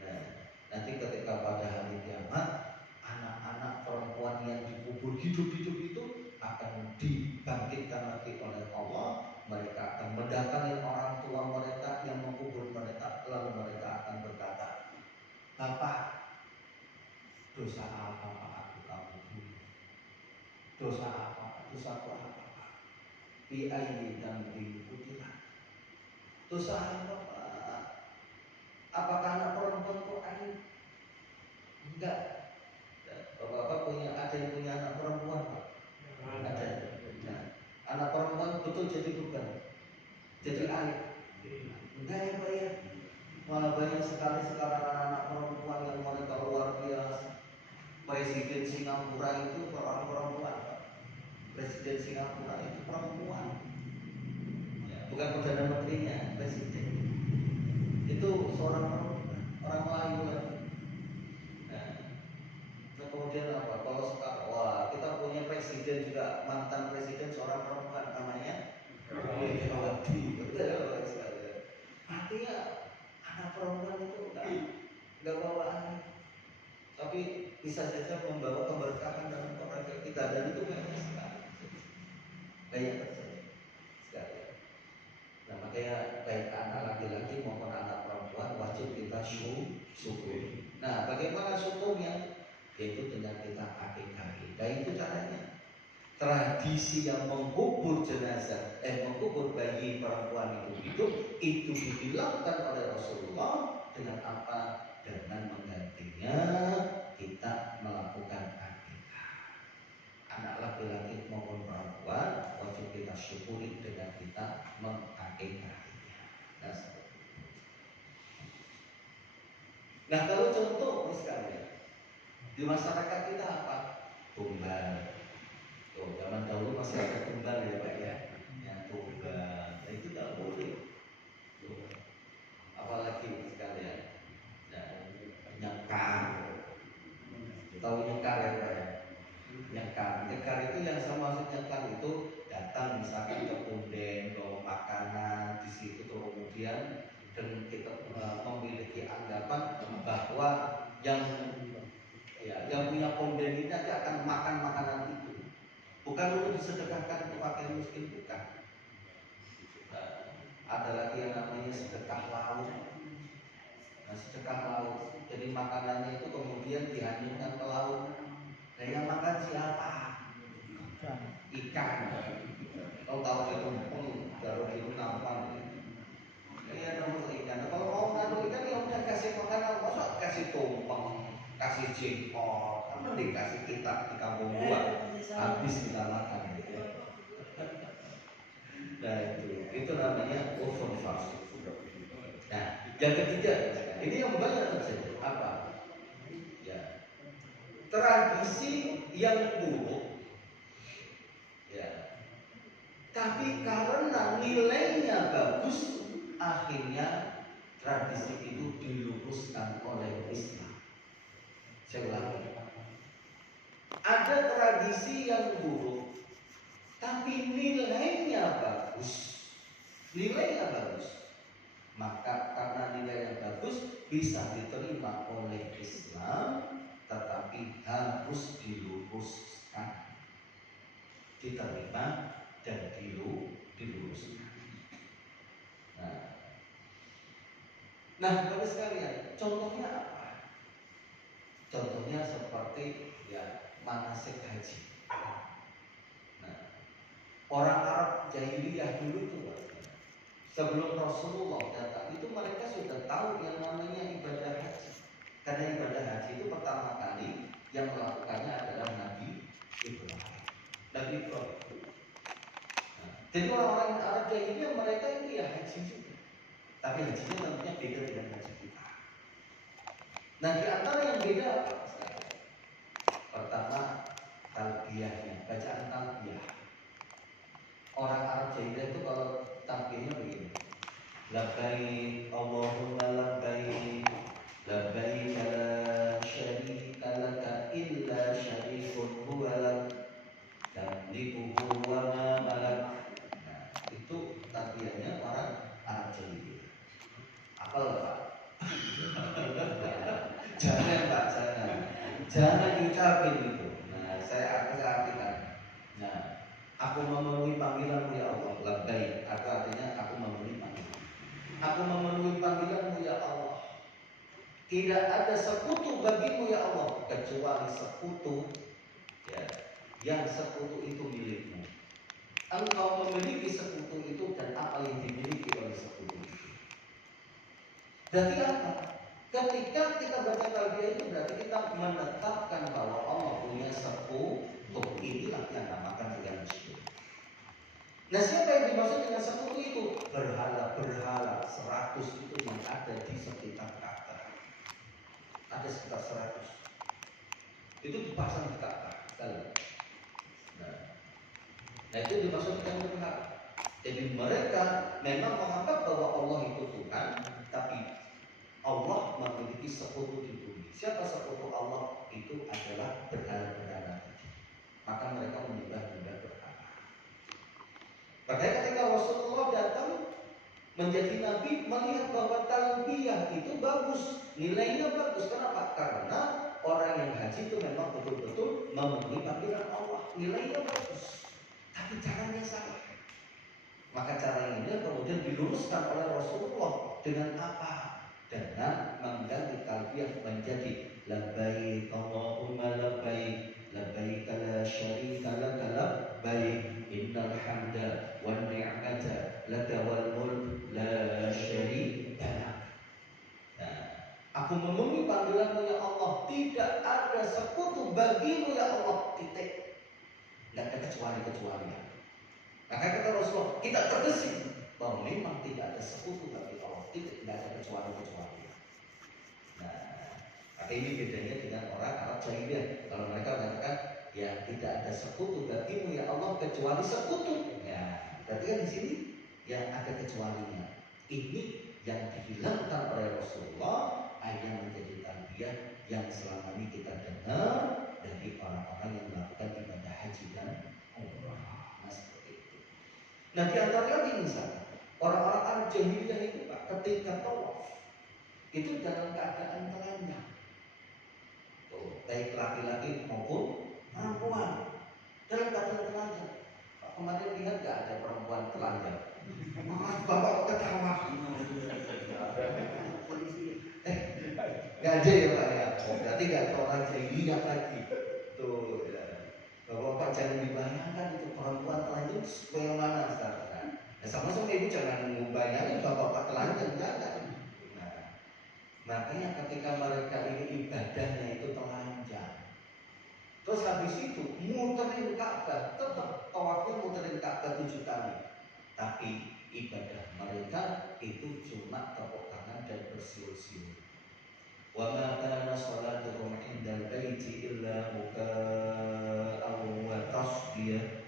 Nah, nanti ketika pada hari kiamat anak-anak perempuan yang dikubur hidup-hidup itu akan dibangkitkan lagi oleh Allah. Mereka akan mendatangi orang tua mereka yang mengkubur mereka, lalu mereka akan berkata, "Bapak, dosa apa aku kamu bunuh? Dosa apa? Dosa apa? Bi ayyi dzambin qutilat." Dosa apa, Pak? Apakah anak perempuan itu aib? Enggak. Bapak punya, ada yang punya anak perempuan, Pak? Ada. Nah, anak perempuan betul jadi beban, jadi aib. Enggak ya, Pak ya? Malah banyak sekali sekarang anak-anak perempuan yang mereka luar biasa. Presiden Singapura itu orang perempuan, Pak. Presiden Singapura itu perempuan, ya, bukan perdana menterinya, presiden. Itu seorang perempuan, orang Melayu kan. Nah, kemudian apa? Kalau sekarang, wah kita punya presiden juga mantan presiden seorang perempuan namanya Megawati. Betul sekali. Artinya anak perempuan itu enggak bawaan, tapi bisa saja membawa keberkahan dalam keluarga kita dan itu banyak sekali. Banyak terjadi sekali. Nah, makanya baik anak laki-laki maupun anak perempuan wajib kita syukuri. Nah, bagaimana syukurnya? Yaitu dengan kita akikahi. Dan itu cara tradisi yang mengkubur jenazah, mengkubur bayi perempuan itu dibilangkan oleh Rasulullah dengan apa? Dengan menggantinya kita melakukan akikah. Anak laki-laki maupun perempuan wajib kita syukuri dengan kita mengakikahinya. Nah, kalau contoh sekalian di masyarakat kita apa? Tumbal. Tuh, zaman dahulu masih ada tumbal ya Pak ya. Ya tumbal. Nah, itu tidak boleh. Tuh. Apalagi sekalian. Nah, nyekar. Tahu nyekar ya Pak ya? Nyekar itu yang saya maksud nyekar itu datang misalkan ke punden, bawa makanan di situ kemudian dan kita memiliki anggapan bahwa yang punya punden ini nanti akan makan makanan itu. Bukan untuk disedekahkan ke fakir miskin, bukan. Ada lagi yang namanya sedekah laut. Nah, sedekah laut. Jadi makanannya itu kemudian dihanyutkan ke laut. Nah, yang makan siapa? Ikan. Kau tahu itu baru itu nampan. Iya dong ikan. Kalau mau ngadu ikan ya udah kasih makanan, masa kasih tumpeng, kasih jengkol, kan mending kasih kita di kampung gua habis kita makan. Nah itu namanya oven fast. Nah yang ketiga, ini yang banyak terjadi apa? Ya tradisi yang buruk, ya. Tapi karena nilainya bagus, akhirnya tradisi itu diluruskan oleh Islam. Saya ulangi, ada tradisi yang buruk, tapi nilainya bagus. Nilainya bagus. Maka karena nilainya bagus bisa diterima oleh Islam, tetapi harus diluruskan. Diterima dan diluruskan. Nah, Bapak sekalian, contohnya apa? Contohnya seperti manasik haji. Nah, orang Arab jahiliyah dulu itu sebelum Rasulullah datang itu mereka sudah tahu yang namanya ibadah haji. Karena ibadah haji itu pertama kali yang melakukannya adalah Nabi Ibrahim. Nabi Ibrahim. Jadi orang-orang Arab jahiliyah mereka itu haji juga. Tapi hajinya tentunya beda dengan haji kita. Nah di antara yang beda apa? Pertama talbiyahnya, bacaan talbiyah. Orang Arab jahiliyah itu kalau talbiyahnya begini. Labbaik Allahumma labbaik, labbaik la syarika laka illa syarikun huwa lak, tamlikuhu wa ma malak. Nah, itu talbiyahnya orang Arab jahiliyah. Apal Pak? Jangan Pak, jangan diucapin itu. Nah, saya artikan. Nah, aku memenuhi panggilanmu ya Allah, labbaik. Atau artinya aku memenuhi panggilan. Aku memenuhi panggilanmu ya Allah. Tidak ada sekutu bagimu ya Allah kecuali sekutu yang sekutu itu milikmu. Engkau memiliki sekutu itu dan apa yang dimiliki oleh sekutu itu. Berarti apa? Ketika kita baca talbiyah itu berarti kita menetapkan bahwa Allah punya sekutu. Inilah yang namakan dengan syirik. Nah, siapa yang dimaksud dengan sekutu itu? Berhala 100 itu yang ada di sekitar Ka'bah. Ada sekitar 100. Itu dipasang di Ka'bah. Nah, itu dimaksud dengan berhala. Jadi mereka memang menganggap bahwa Allah itu Tuhan, tapi Allah memiliki sekutu di bumi. Siapa sekutu Allah? Itu adalah berhala-berhala tadi. Maka mereka menyembah berhala. Makanya ketika Rasulullah datang menjadi nabi, melihat bahwa talbiyah itu bagus, nilainya bagus. Kenapa? Karena orang yang haji itu memang betul-betul memenuhi panggilan Allah, nilainya bagus. Tapi caranya salah. Maka cara ini kemudian diluruskan oleh Rasulullah dengan apa? Dengan mengganti talbiyah menjadi labbaik Allahumma labbaik, labbaik la syarika laka labbaik. kecuali-kecualian. Maka kata Rasulullah, kita tergesit bahwa memang tidak ada sekutu bagi Allah, tidak ada kecuali-kecualian. Nah, maka ini bedanya dengan orang Arab jahiliyah. Kalau mereka mengatakan, ya tidak ada sekutu bagimu ya Allah kecuali sekutu. Ya, berarti kan di sini ya ada kecualinya. Ini yang dihilangkan oleh Rasulullah, yang menjadi tarbiyah yang selama ini kita dengar dari orang-orang yang melakukan ibadah haji dan umrah. Nah, seperti itu. Nah, di antara lagi misalnya orang-orang Arab jahiliyah itu Pak, ketika tawaf itu dalam keadaan telanjang. Tuh, baik laki-laki maupun perempuan dalam keadaan telanjang. Pak, kemarin lihat nggak ada perempuan telanjang? Bapak ketawa. Nggak ada ya Pak ya. Oh, berarti nggak ada orang jahiliyah lagi. Tuh, ya. Bapak jangan dibayangkan itu perempuan telanjang bagaimana sekarang. Nah, sama-sama ibu jangan membayangkan bapak telanjang, jangan. Nah, makanya ketika mereka ini ibadahnya itu telanjang, terus habis itu muterin Ka'bah, tetap tawafnya muterin Ka'bah 7 kali, tapi ibadah mereka itu cuma tepuk tangan dan bersiul-siul. Wa ma kana sholatuhum 'indal baiti illa muka'aw wa tasdiyah.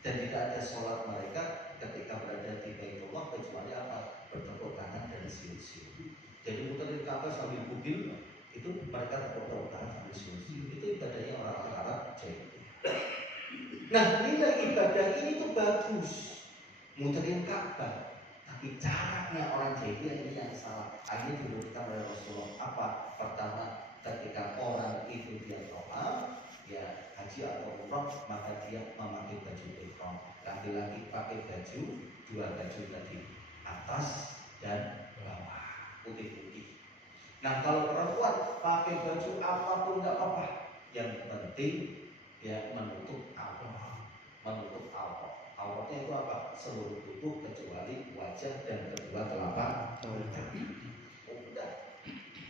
Dan tidak ada sholat mereka ketika berada di Baitullah kecuali apa? Bertepuk tangan dan siul-siul. Jadi muterin Ka'bah sambil bugil itu mereka tepuk tangan sambil siul-siul. Itu ibadahnya orang-orang Arab jahiliyah. Nah, nilai ibadah ini tuh bagus, muterin Ka'bah, tapi caranya orang jahiliyah ini yang salah. Akhirnya diberikan oleh Rasulullah apa? Pertama, ketika orang itu dia tawaf, ya haji atau umrah, maka dia memakai baju ihram. Laki-laki pakai baju, 2 baju tadi, atas dan bawah, putih-putih. Nah, kalau perempuan pakai baju apapun nggak apa-apa. Yang penting ya menutup aurat. Menutup aurat. Auratnya itu apa? Seluruh tubuh kecuali wajah dan kedua telapak kaki. Udah.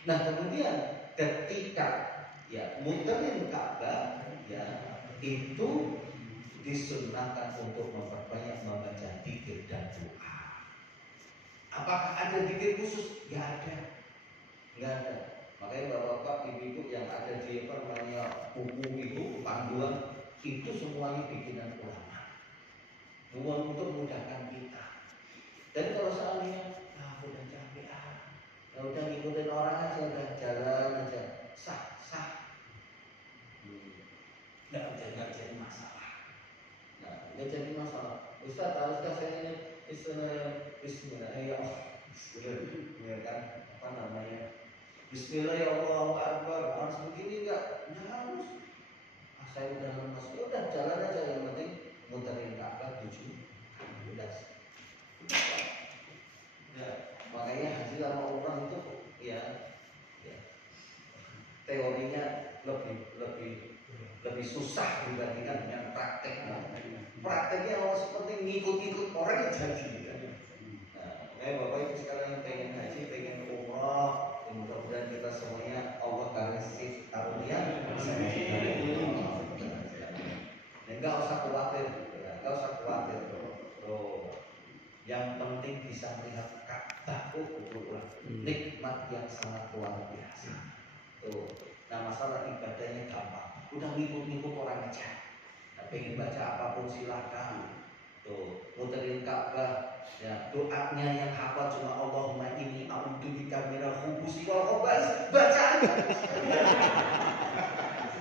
Nah, kemudian ketika ya muterin Ka'bah ya itu disunnahkan untuk memperbanyak membaca zikir dan doa. Apakah ada zikir khusus? Nggak ada. Nggak ada. Makanya bapak-bapak, ibu-ibu yang ada di buku itu, panduan itu semuanya bikinan ulama. Untuk memudahkan kita. Dan kalau soalnya, udah capek udah ngikutin orang aja, udah jalan aja, sah. Nggak jadi masalah. Nah, nggak jadi masalah. Ustaz, haruskah saya ini Bismillah kan apa namanya? Bismillah ya Allahu Akbar. Harus begini nggak? Nggak harus. Saya udah lemas, udah jalan aja, yang penting muterin Ka'bah 7 udah. Ya, makanya haji sama umrah itu ya teorinya lebih susah dibandingkan dengan prakteknya. Prakteknya orang seperti ngikut-ngikut orang yang jadi. Nah, bapak ibu sekarang yang pengen haji, pengen umrah, mudah-mudahan kita semuanya Allah kasih karunia. Enggak usah khawatir, enggak usah khawatir. Yang penting bisa melihat Ka'bah nikmat yang sangat luar biasa. Tuh. Nah, masalah ibadahnya gampang. Udah ngikut-ngikut orang aja. Nah, pengen baca apapun silakan. Tuh, muterin Ka'bah. Ya, doanya yang hafal cuma Allahumma inni a'udzubika minal khubuthi wal khaba'is. Baca aja.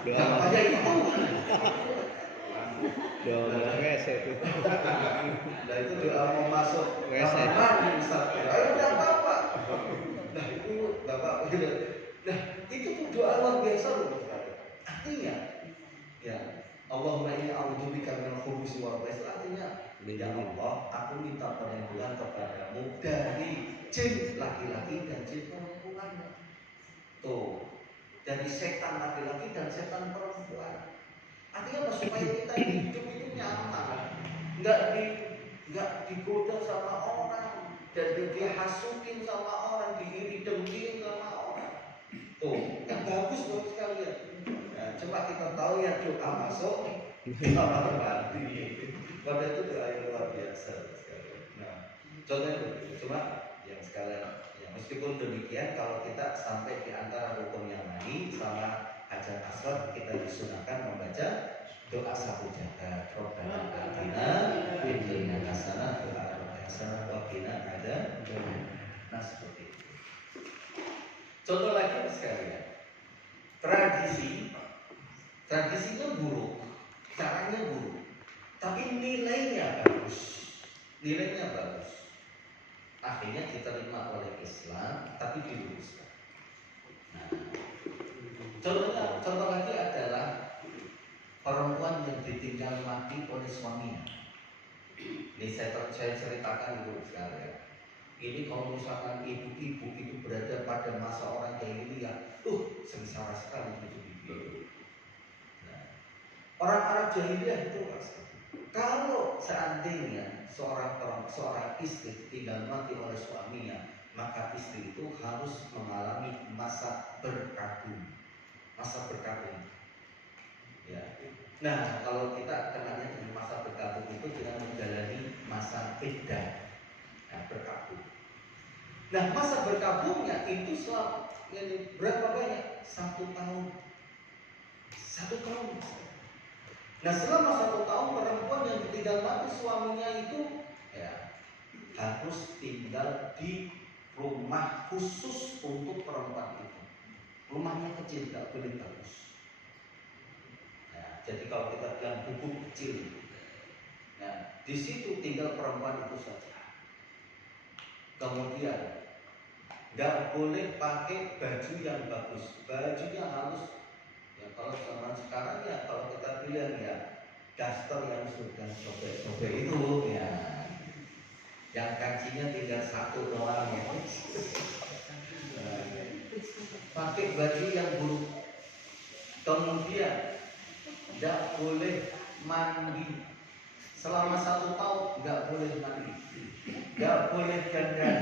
Nah, baca itu. Doa WC itu. Nah, itu doa mau masuk WC. kamar Ustaz. Ayo udah apa? Nah, itu Bapak gitu. Nah, itu tuh doa luar biasa loh. Artinya, ya Allahumma inni a'udzubika minal khubuthi wal khaba'is. Artinya, ya Allah, aku minta perlindungan kepadamu dari jin laki-laki dan jin perempuan. Tuh, dari setan laki-laki dan setan perempuan. Artinya apa? Supaya kita hidup itu nyaman, nggak digoda sama orang, dan dihasutin sama orang, diiri dengki sama orang. Tuh, kan bagus buat sekalian. Nah, coba kita tahu ya doa masuk Kamar mandi. Pada itu doa yang luar biasa sekali. Nah, contohnya begitu. Cuma yang sekalian, ya meskipun demikian, kalau kita sampai di antara rukun yang lain sama Hajar Aswad, kita disunahkan membaca doa sapu jagat. Rabbana atina fid dunya hasanah wa fil akhirati hasanah wa qina adzabannar. Nah, seperti itu. Contoh lagi sekalian. Tradisinya buruk, caranya buruk, tapi nilainya bagus. Akhirnya diterima oleh Islam, tapi diluruskan. Nah, contoh lagi adalah perempuan yang ditinggal mati oleh suaminya. Ini saya ceritakan dulu sekalian. Ini kalau misalkan ibu-ibu itu berada pada masa orang jahiliyah, sengsara sekali hidup. Nah, orang Arab jahiliyah itu kalau seandainya seorang istri tinggal mati oleh suaminya, maka istri itu harus mengalami masa berkabung. Ya. Nah, kalau kita kenalnya dengan masa berkabung itu dengan menjalani masa iddah, berkabung. Nah, masa berkabungnya itu berapa banyak? 1 tahun. 1 tahun. Nah, selama 1 tahun perempuan yang ditinggal mati suaminya itu harus tinggal di rumah khusus untuk perempuan itu. Rumahnya kecil, tidak boleh bagus. Nah, jadi kalau kita bilang gubuk kecil, nah di situ tinggal perempuan itu saja. Kemudian nggak boleh pakai baju yang bagus. Bajunya harus, ya kalau zaman sekarang ya kalau kita bilang ya daster yang sudah sobek-sobek itu ya, yang kancinya tinggal 1 doang ya. Pakai baju yang buruk. Kemudian nggak boleh mandi selama 1 tahun, nggak boleh mandi, nggak boleh dandan,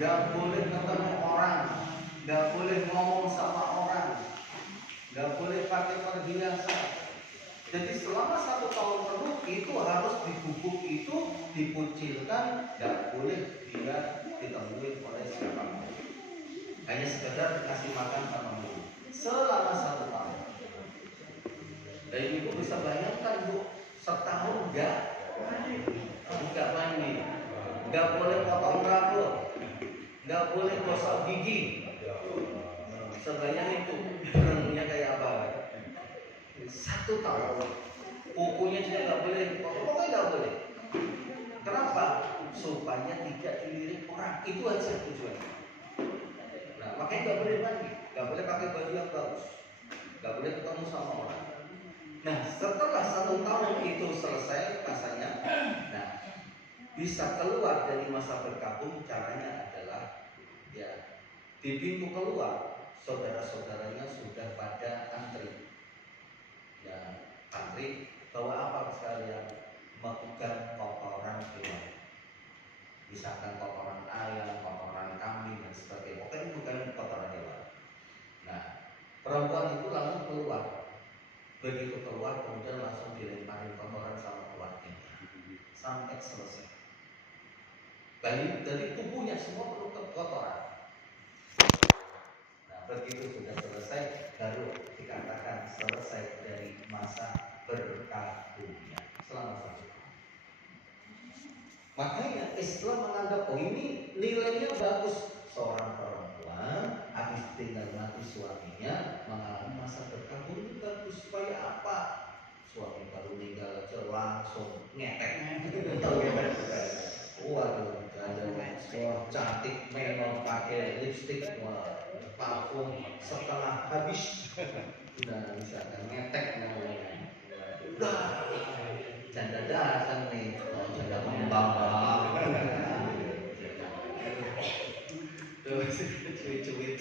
nggak boleh ketemu orang, nggak boleh ngomong sama orang, nggak boleh pakai perhiasan. Jadi selama 1 tahun penuh itu harus digubuk, itu dikucilkan, nggak boleh dia ditemui oleh siapapun. Hanya sekedar kasih makan sama guru selama 1 tahun. Dan ibu bisa bayangkan bu, setahun nggak mandi, nggak boleh potong rambut, nggak boleh gosok gigi. Sebanyak itu renungnya kayak apa? 1 tahun. Kukunya juga nggak boleh, pokoknya nggak boleh. Kenapa? Supaya tidak dilirik orang. Itu aja tujuannya. Nah, makanya nggak boleh mandi, nggak boleh pakai baju yang bagus, nggak boleh ketemu sama orang. Nah, setelah 1 tahun itu selesai masanya, nah bisa keluar dari masa berkabung. Caranya adalah ya di pintu keluar saudara-saudaranya sudah pada antri. Ya, antri bawa apa sekalian? Memegang kotoran hewan. Misalkan kotoran ayam, kotoran kambing dan sebagainya. Pokoknya bukan kotoran hewan. Nah, perempuan itu langsung keluar. Begitu keluar kemudian langsung dilemparin kotoran sama keluarganya sampai selesai. Jadi tubuhnya semua penuh kotoran. Nah, begitu sudah selesai baru dikatakan selesai dari masa berkabungnya selama 1 tahun. Makanya Islam menganggap ini nilainya bagus. Seorang perempuan habis tinggal mati suaminya mengalami masa berkabung itu bagus. Supaya apa? Suami baru meninggal aja langsung ngetek. Waduh, ada wah cantik, memang pakai lipstik, wah parfum setengah habis. Udah misalkan ngetek namanya. Udah janda datang nih, janda membambang. Cuit-cuit.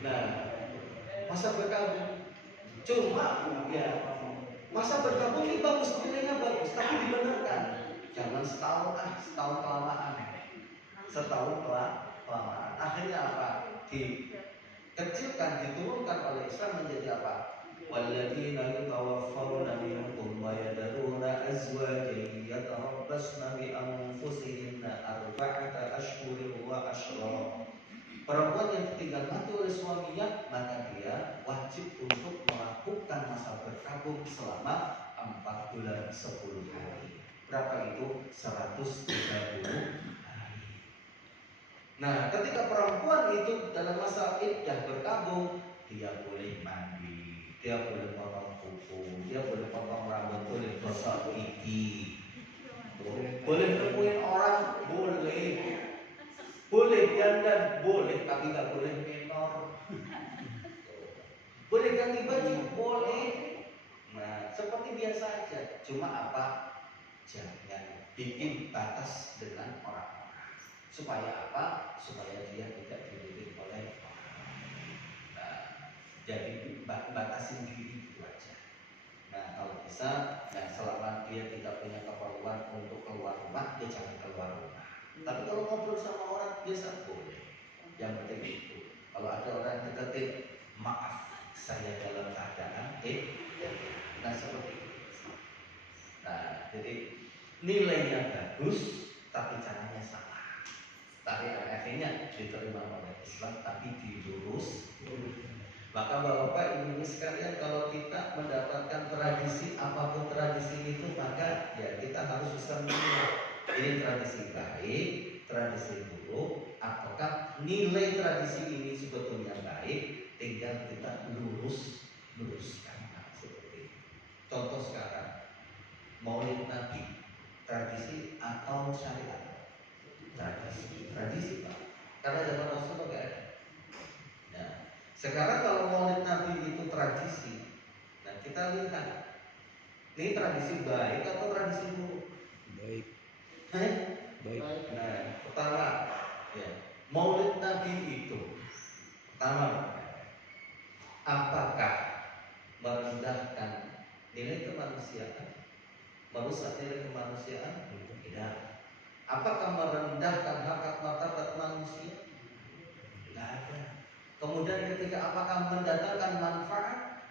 Nah, masa berkabung. Cuma ya masa berkabung ini bagus, nilainya bagus, tapi dibenarkan. Jangan setahun kelamaan. Setahun kelamaan. Akhirnya apa? Dikecilkan, diturunkan oleh Islam menjadi apa? Walladzina yatawaffawna minkum wa yadharuna azwajan yatarabbasna bi anfusihinna arba'ata ashhurin wa ashra. Perempuan yang ditinggal mati oleh suaminya, maka dia wajib untuk melakukan masa berkabung selama 4 bulan 10 hari. Berapa itu? 130 hari. Nah, ketika perempuan itu dalam masa iddah berkabung, dia boleh mandi, dia boleh potong kuku, dia boleh potong rambut, boleh gosok gigi, boleh nemuin orang, boleh dandan, boleh, tapi nggak boleh menor. Boleh ganti baju, boleh. Nah, seperti biasa aja. Cuma apa? Jangan bikin batas dengan orang-orang. Supaya apa? Supaya dia tidak dilirik oleh orang. Nah, jadi batasin diri itu aja. Nah, kalau bisa, nah selama dia tidak punya keperluan untuk keluar rumah, dia jangan keluar rumah. Tapi kalau ngobrol sama orang biasa boleh. Yang penting itu. Kalau ada orang deketin, maaf, saya dalam keadaan nah seperti itu. Nah, jadi nilainya bagus, tapi caranya salah. Tapi akhirnya diterima oleh Islam, tapi dilurus. Maka Bapak Ibu sekalian, kalau kita mendapatkan tradisi apapun tradisi itu, maka ya kita harus bisa menilai ini tradisi baik, tradisi buruk, ataukah nilai tradisi ini sebetulnya baik, tinggal kita luruskan. Nah, seperti itu. Contoh sekarang, Maulid Nabi, tradisi atau syariat? Tradisi Pak. Karena zaman Rasulullah nggak ada. Nah, sekarang kalau Maulid Nabi itu tradisi, nah kita lihat ini tradisi baik atau tradisi buruk? Baik. Baik. Nah, pertama, ya, Maulid Nabi itu pertama, apakah merendahkan nilai kemanusiaan, merusak nilai kemanusiaan? Tidak. Apakah merendahkan hak martabat manusia? Tidak ada. Kemudian ketika apakah mendatangkan manfaat?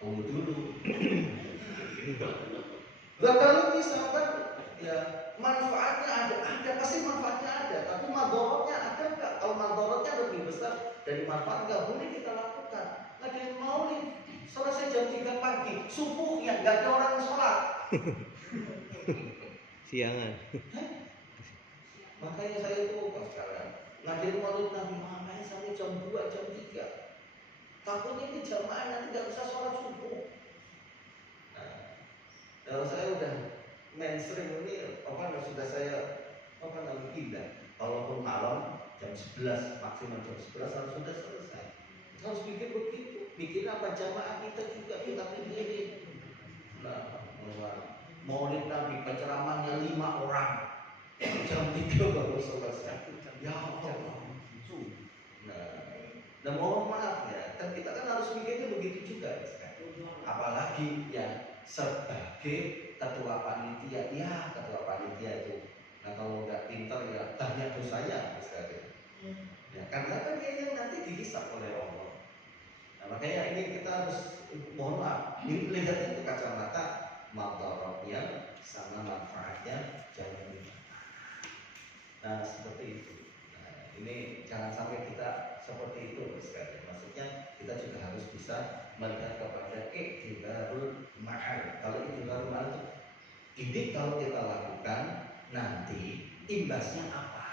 Tunggu dulu. Lah kalau misalkan ya manfaatnya ada, pasti manfaatnya ada, tapi madorotnya ada nggak? Kalau madorotnya lebih besar dari manfaat, nggak boleh kita lakukan. Ngadain maulid selesai jam 3 pagi, subuhnya nggak ada orang sholat. Siangan. Makanya saya itu sekarang ngadain maulid Nabi Muhammad sampai jam 2, jam 3. Takutnya ini jamaah nanti nggak bisa sholat subuh. Nah, kalau saya udah mainstream ini, sudah saya pindah. Kalaupun malam jam 11, maksimal jam 11 harus sudah selesai. Kita harus pikir begitu. Pikir apa jamaah kita juga kita pikirin. Nah, Maulid Nabi penceramahnya 5 orang. Jam 3 baru selesai. Ya Allah. Nah, mohon maaf ya, kan kita kan harus mikirnya begitu juga, apalagi ya sebagai ketua panitia, itu. Nah kalau nggak pintar ya banyak dosanya, misalnya. Ya, karena kan dia nanti dihisap oleh Allah. Nah, makanya ini kita harus mohon maaf, ini lihat itu kacamata madharatnya sama manfaatnya jangan lupa. Nah seperti itu. Ini jangan sampai kita seperti itu sekali. Maksudnya kita juga harus bisa melihat kepada iktibarul ma'al. Kalau iktibarul ma'al itu ini kalau kita lakukan nanti imbasnya apa?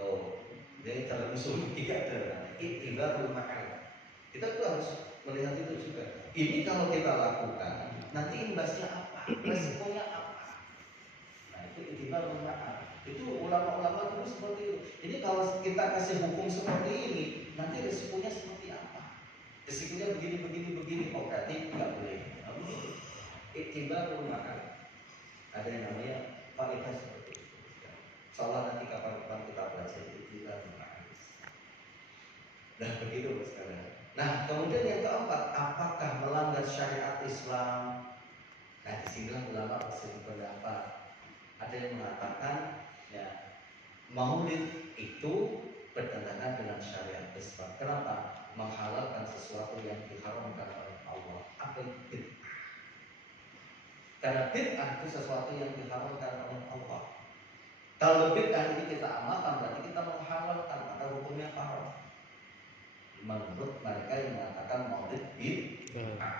Tuh, jadi kalau usul 3 ada iktibarul ma'al. Kita tuh harus melihat itu juga. Ini kalau kita lakukan nanti imbasnya apa? Resikonya apa? Nah itu iktibarul ma'al. Itu ulama-ulama dulu seperti itu. Jadi kalau kita kasih hukum seperti ini, nanti resikonya seperti apa? Resikonya begini. Oh berarti nggak boleh. Ittibarul ma'al. Ada yang namanya faedah seperti itu. Insyaallah nanti kapan-kapan kita pelajari ittibarul ma'al. Nah begitu sekarang. Nah kemudian yang keempat, apakah melanggar syariat Islam? Nah disinilah ulama berpendapat. Ada yang mengatakan ya maulid itu bertentangan dengan syariat Islam. Kenapa? Menghalalkan sesuatu yang diharamkan oleh Allah. Apa itu bid'ah? Karena bid'ah itu sesuatu yang diharamkan oleh Allah. Kalau bid'ah ini kita amalkan, berarti kita menghalalkan, maka hukumnya haram. Menurut mereka yang mengatakan maulid bid'ah.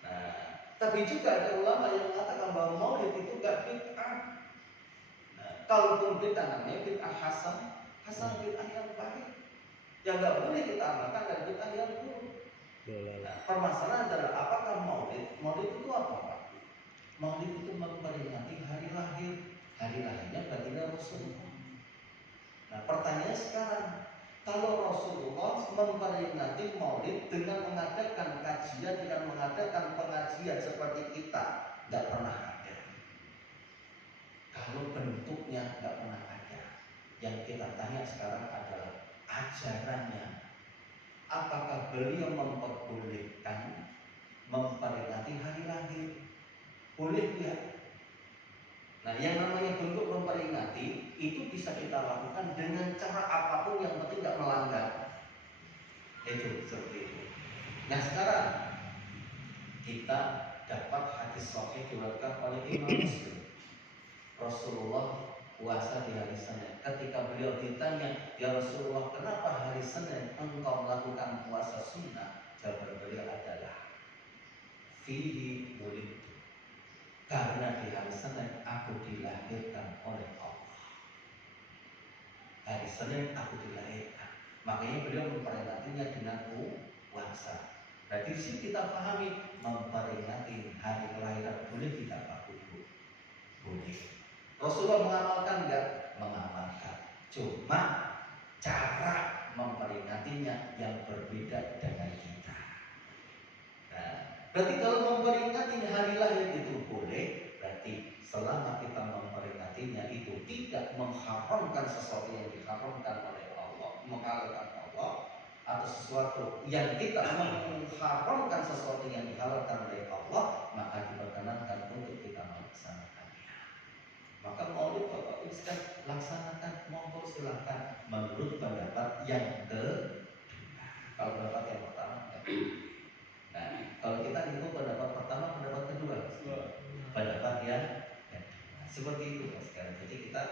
Nah, tapi juga ada ulama yang mengatakan bahwa maulid itu gak bid'ah. Nah, kalaupun bid'ah namanya bid'ah hasan bid'ah yang baik. Yang gak boleh kita amalkan dan bid'ah yang buruk. Nah, permasalahan adalah apakah maulid? Maulid itu apa, Pak? Maulid itu memperingati hari lahirnya baginda Rasulullah. Nah, pertanyaannya sekarang, kalau Rasulullah memperingati maulid dengan mengadakan kajian, dengan mengadakan pengajian seperti kita, nggak pernah ada. Kalau bentuknya nggak pernah ada, yang kita tanya sekarang adalah ajarannya. Apakah beliau memperbolehkan memperingati hari lahir? Boleh tidak? Nah, yang namanya bentuk memperingati itu bisa kita lakukan dengan cara apapun yang penting tidak melanggar. Itu seperti itu. Nah, sekarang kita dapat hadis sahih diriwayatkan oleh Imam Muslim. Rasulullah puasa di hari Senin. Ketika beliau ditanya, "Ya Rasulullah, kenapa hari Senin engkau melakukan puasa sunnah?" Jawaban beliau adalah, "Fihi wulidtu." Karena di hari Senin aku dilahirkan oleh Allah. Hari Senin aku dilahirkan. Makanya beliau memperingatinya dengan puasa. Berarti di sini kita pahami memperingati hari kelahiran boleh tidak Pak Ibu? Boleh. Rasulullah mengamalkan enggak? Mengamalkan. Cuma cara memperingatinya yang berbeda dengan kita. Nah, berarti kalau memperingati hari lahir itu boleh, berarti selama kita memperingatinya itu tidak mengharamkan sesuatu yang diharamkan oleh Allah, menghalalkan Allah, atau sesuatu yang tidak mengharamkan sesuatu yang dihalalkan oleh Allah, maka diperkenankan untuk kita melaksanakannya. Maka maulid Bapak Ibu sekalian laksanakan, monggo silahkan menurut pendapat yang kedua. Kalau pendapat yang pertama, nah, kalau kita itu pendapat pertama, pendapat kedua, pendapat yang kedua. Seperti itu Mas sekarang. Jadi kita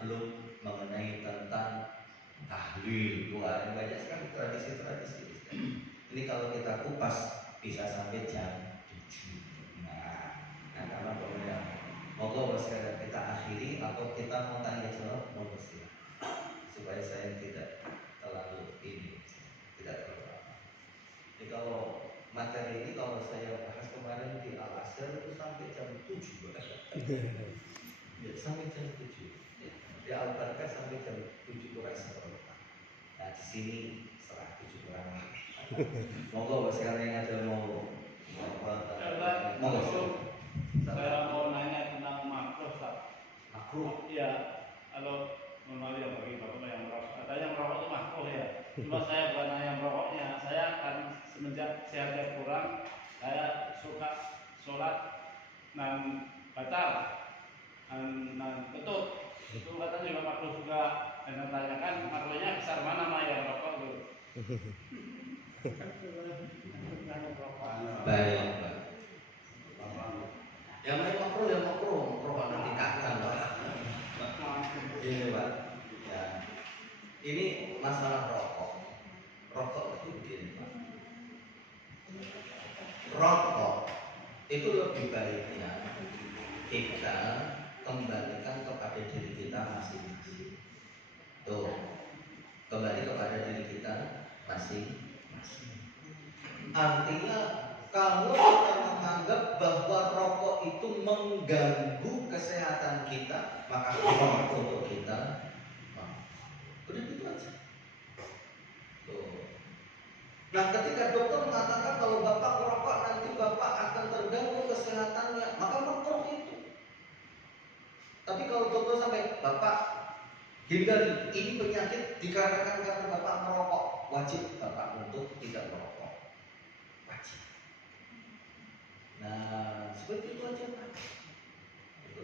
belum mengenai tentang tahlil, doa, banyak sekali tradisi-tradisi. Ini kalau kita kupas bisa sampai jam 7. Nah kalau kemudian monggo sekarang kita akhiri atau kita mau tanya jawab, monggo silakan supaya saya tidak terlalu tidak terlalu lama. Jadi kalau materi ini kalau saya bahas kemarin di Al-Azhar itu sampai jam 7 ya, sampai jam 7 ya. Di Al-Barkah sampai jam 7 kurang seperempat. Nah di sini setengah 7 kurang. Monggo sekarang yang ada mau saya mau nanya tentang makruh, Ustaz. Makruh? Iya, kalau normal ya bagi bapak yang merokok. Katanya merokok itu makruh ya. Cuma saya bukan hanya merokoknya, saya kan semenjak sehatnya kurang, saya suka sholat dan batal dan ketut. Itu katanya juga makruh juga. Dan tanyakan makruhnya besar mana mah yang merokok itu. Baik. Yang lain makruh akan dikatakan Pak. Ini Pak. Ya. Ini masalah rokok. Rokok itu begini Pak. Rokok itu lebih baiknya kita kembalikan kepada diri kita masing-masing. Tuh, kembali kepada diri kita masing-masing. Artinya kalau kita menganggap bahwa rokok itu mengganggu kesehatan kita, maka haram untuk kita. Udah gitu aja. Tuh. Nah, ketika dokter mengatakan kalau bapak merokok nanti bapak akan terganggu kesehatannya, maka makruh itu. Tapi kalau dokter sampai bapak hindari ini penyakit dikarenakan karena bapak merokok, wajib bapak untuk tidak merokok. Wajib. Nah, seperti itu aja Pak.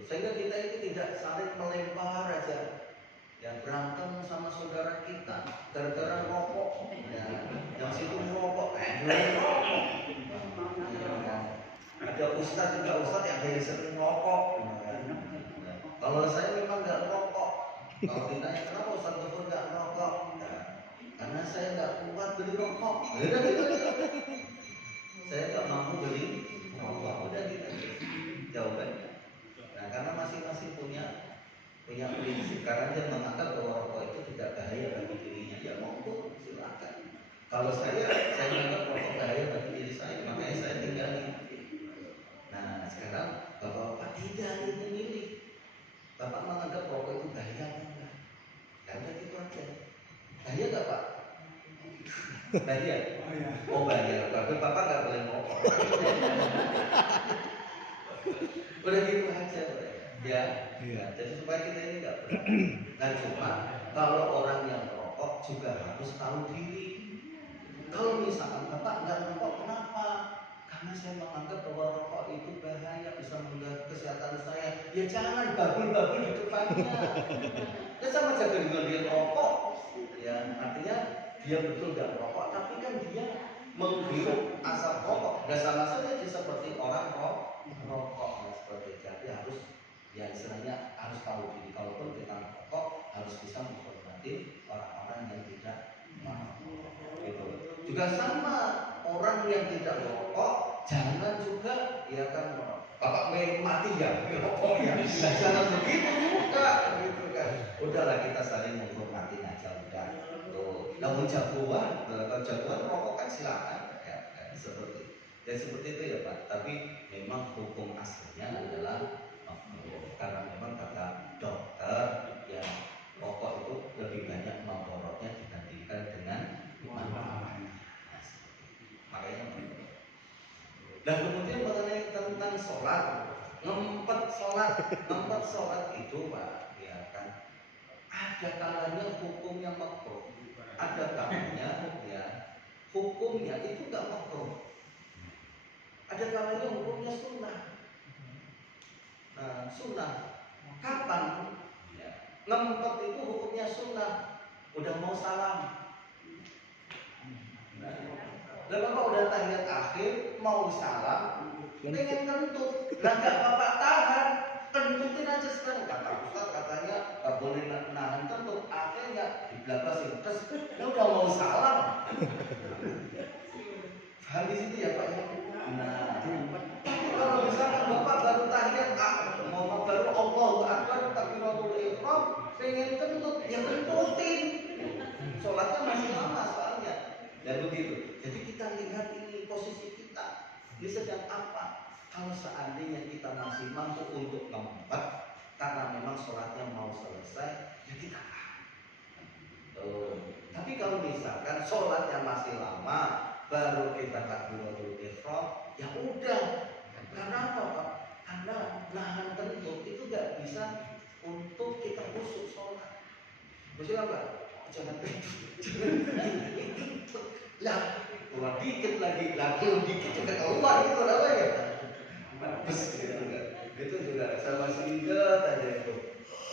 Sehingga kita itu tidak saling melempar aja. ya berantem sama saudara kita gara-gara rokok, ya, yang situ merokok, rokok. Ada ustadz juga ustadz yang dari sering merokok. Nah, kalau saya memang nggak merokok. Kalau ditanya kenapa ustadz Gofur nggak merokok, nah, karena saya nggak kuat beli rokok. Udah gitu aja. Saya nggak mampu beli rokok. Udah gitu aja jawabannya. Nah, karena masing-masing punya prinsip. Karena dia menganggap bahwa rokok itu tidak bahaya bagi dirinya, ya monggo silakan. Kalau saya menganggap rokok bahaya bagi diri saya, makanya saya tinggalin. Nah, sekarang bapak-bapak tidak memilih. Bapak menganggap rokok itu bahaya enggak? Karena itu aja. Bahaya enggak, Pak? Bahaya. Oh bahaya. Tapi bapak nggak boleh merokok. Udah gitu aja, ya. Jadi supaya kita ini nggak berat. Nah cuma kalau orang yang merokok juga harus tahu diri. Kalau misalkan bapak nggak merokok, kenapa? Karena saya menganggap bahwa rokok itu bahaya, bisa mengganggu kesehatan saya. Ya jangan babul-babul di depannya. Ya sama aja dengan dia merokok. Ya artinya dia betul nggak merokok, tapi kan dia menghirup asap rokok. Dan sama saja dia seperti orang rokok. Nah, seperti itu. Jadi harus, ya istilahnya harus tahu diri. Kalaupun kita merokok, harus bisa menghormati orang-orang yang tidak merokok. Gitu. Juga sama orang yang tidak merokok, jangan juga ya kan bapak mati ya merokok ya. Jangan begitu juga, gitu kan. Udahlah kita saling menghormati aja udah. Tuh, namun jagoan, kalau jagoan merokok kan silakan ya, seperti. Ya seperti itu ya Pak. Tapi memang hukum aslinya adalah karena memang kata dokter ya rokok itu lebih banyak mudaratnya dibandingkan dengan manfaatnya. Makanya dan kemudian mengenai tentang sholat, ngempet sholat itu Pak, ya kan ada kalanya hukumnya makruh, ada kalanya ya hukumnya itu nggak makruh, ada kalanya hukumnya sunnah. Nah, sunnah kapan? Ya, ngempet itu hukumnya sunnah. Udah mau salam. Lah bapak udah tahiyat akhir mau salam, pengen kentut, lah nggak bapak tahan, kentutin aja sekarang. Kata Ustaz katanya nggak boleh nahan kentut, akhirnya dibelabasin. Terus udah mau salam. Paham di situ ya Pak ya? Nah, kalau misalkan bapak baru tahiyat mau baru Allahu Akbar takbiratul ihram, pengen kentut, ya kentutin. Sholatnya masih lama soalnya. Dan begitu. Jadi kita lihat ini posisi kita. Ini sedang apa? Kalau seandainya kita masih mampu untuk ngempet, karena memang sholatnya mau selesai, ya kita tapi kalau misalkan sholatnya masih lama, baru kita takbiratul ihram, ya udah. Karena apa Pak? Karena nahan kentut itu gak bisa untuk kita khusyuk sholat. Maksudnya apa? Jangan lah, keluar dikit lagi, kalau dikit juga keluar gitu apa ya? Mampus gitu kan. Itu juga saya masih ingat aja itu.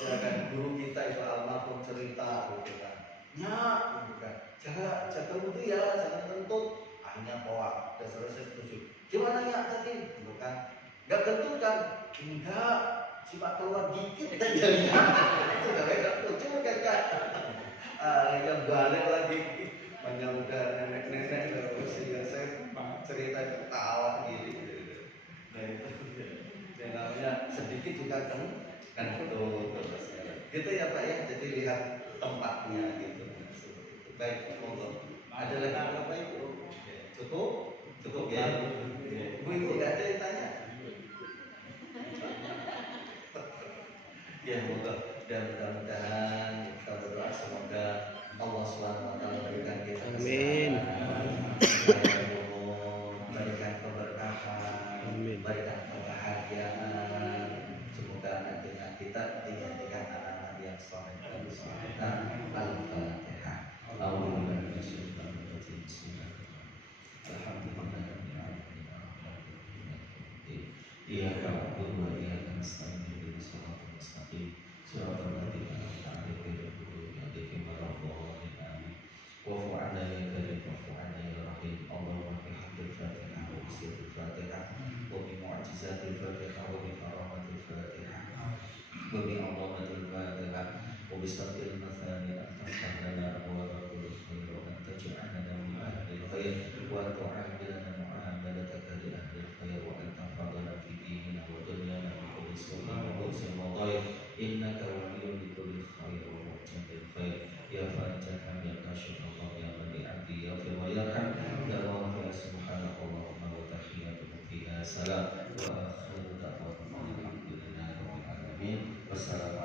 Ya kan guru kita itu almarhum cerita gitu kan. Ya, gitu kan. Jaga wudhu ya, jangan kentut. Hanya poa, udah selesai setuju. Gimana ya tadi? Gitu kan. Gak kentut kan? Enggak, cuma keluar dikit aja. Itu udah gak kentut kan. Yang balik lagi banyak udah nenek-nenek terus ya saya cerita ketawa gitu. Nah itu yang namanya sedikit juga kan terus gitu ya Pak ya. Jadi lihat tempatnya gitu. Baik, monggo. Ada lagi apa itu? Cukup ya. Bu nggak ada yang tanya? Ya monggo. Dan mudah-mudahan kita berdoa semoga Allah SWT berikan kita kesehatan, berikan keberkahan, berikan kebahagiaan. Semoga anak-anak kita dijadikan anak-anak yang soleh dan solehah. Al-Fatihah. Iya, Pak. صراط الذين أنعمت عليهم غير المغضوب عليهم ولا الضالين آمين واعف عنا يا كريم واعف عنا يا رحيم اللهم بحق الفاتحة وبسر الفاتحة وبمعجزات الفاتحة وبكرامة الفاتحة وبعظمة الفاتحة وبسبب المثاني أن تفتح لنا أبواب كل خير وأن تجعلنا من أهل الخير وأن تعاملنا معاملتك لأهل الخير وأن تحفظنا في ديننا ودنيانا من كل سوء وبؤس وضيق إنك ولي لكل خير ومعطي للخير يا فارج الهم يا كاشف الغم يا من لعبدي يغفر ويرحم يا رافع سبحانك اللهم وتحياتهم فيها سلام وآخر دعوانا الحمد لله رب العالمين والسلام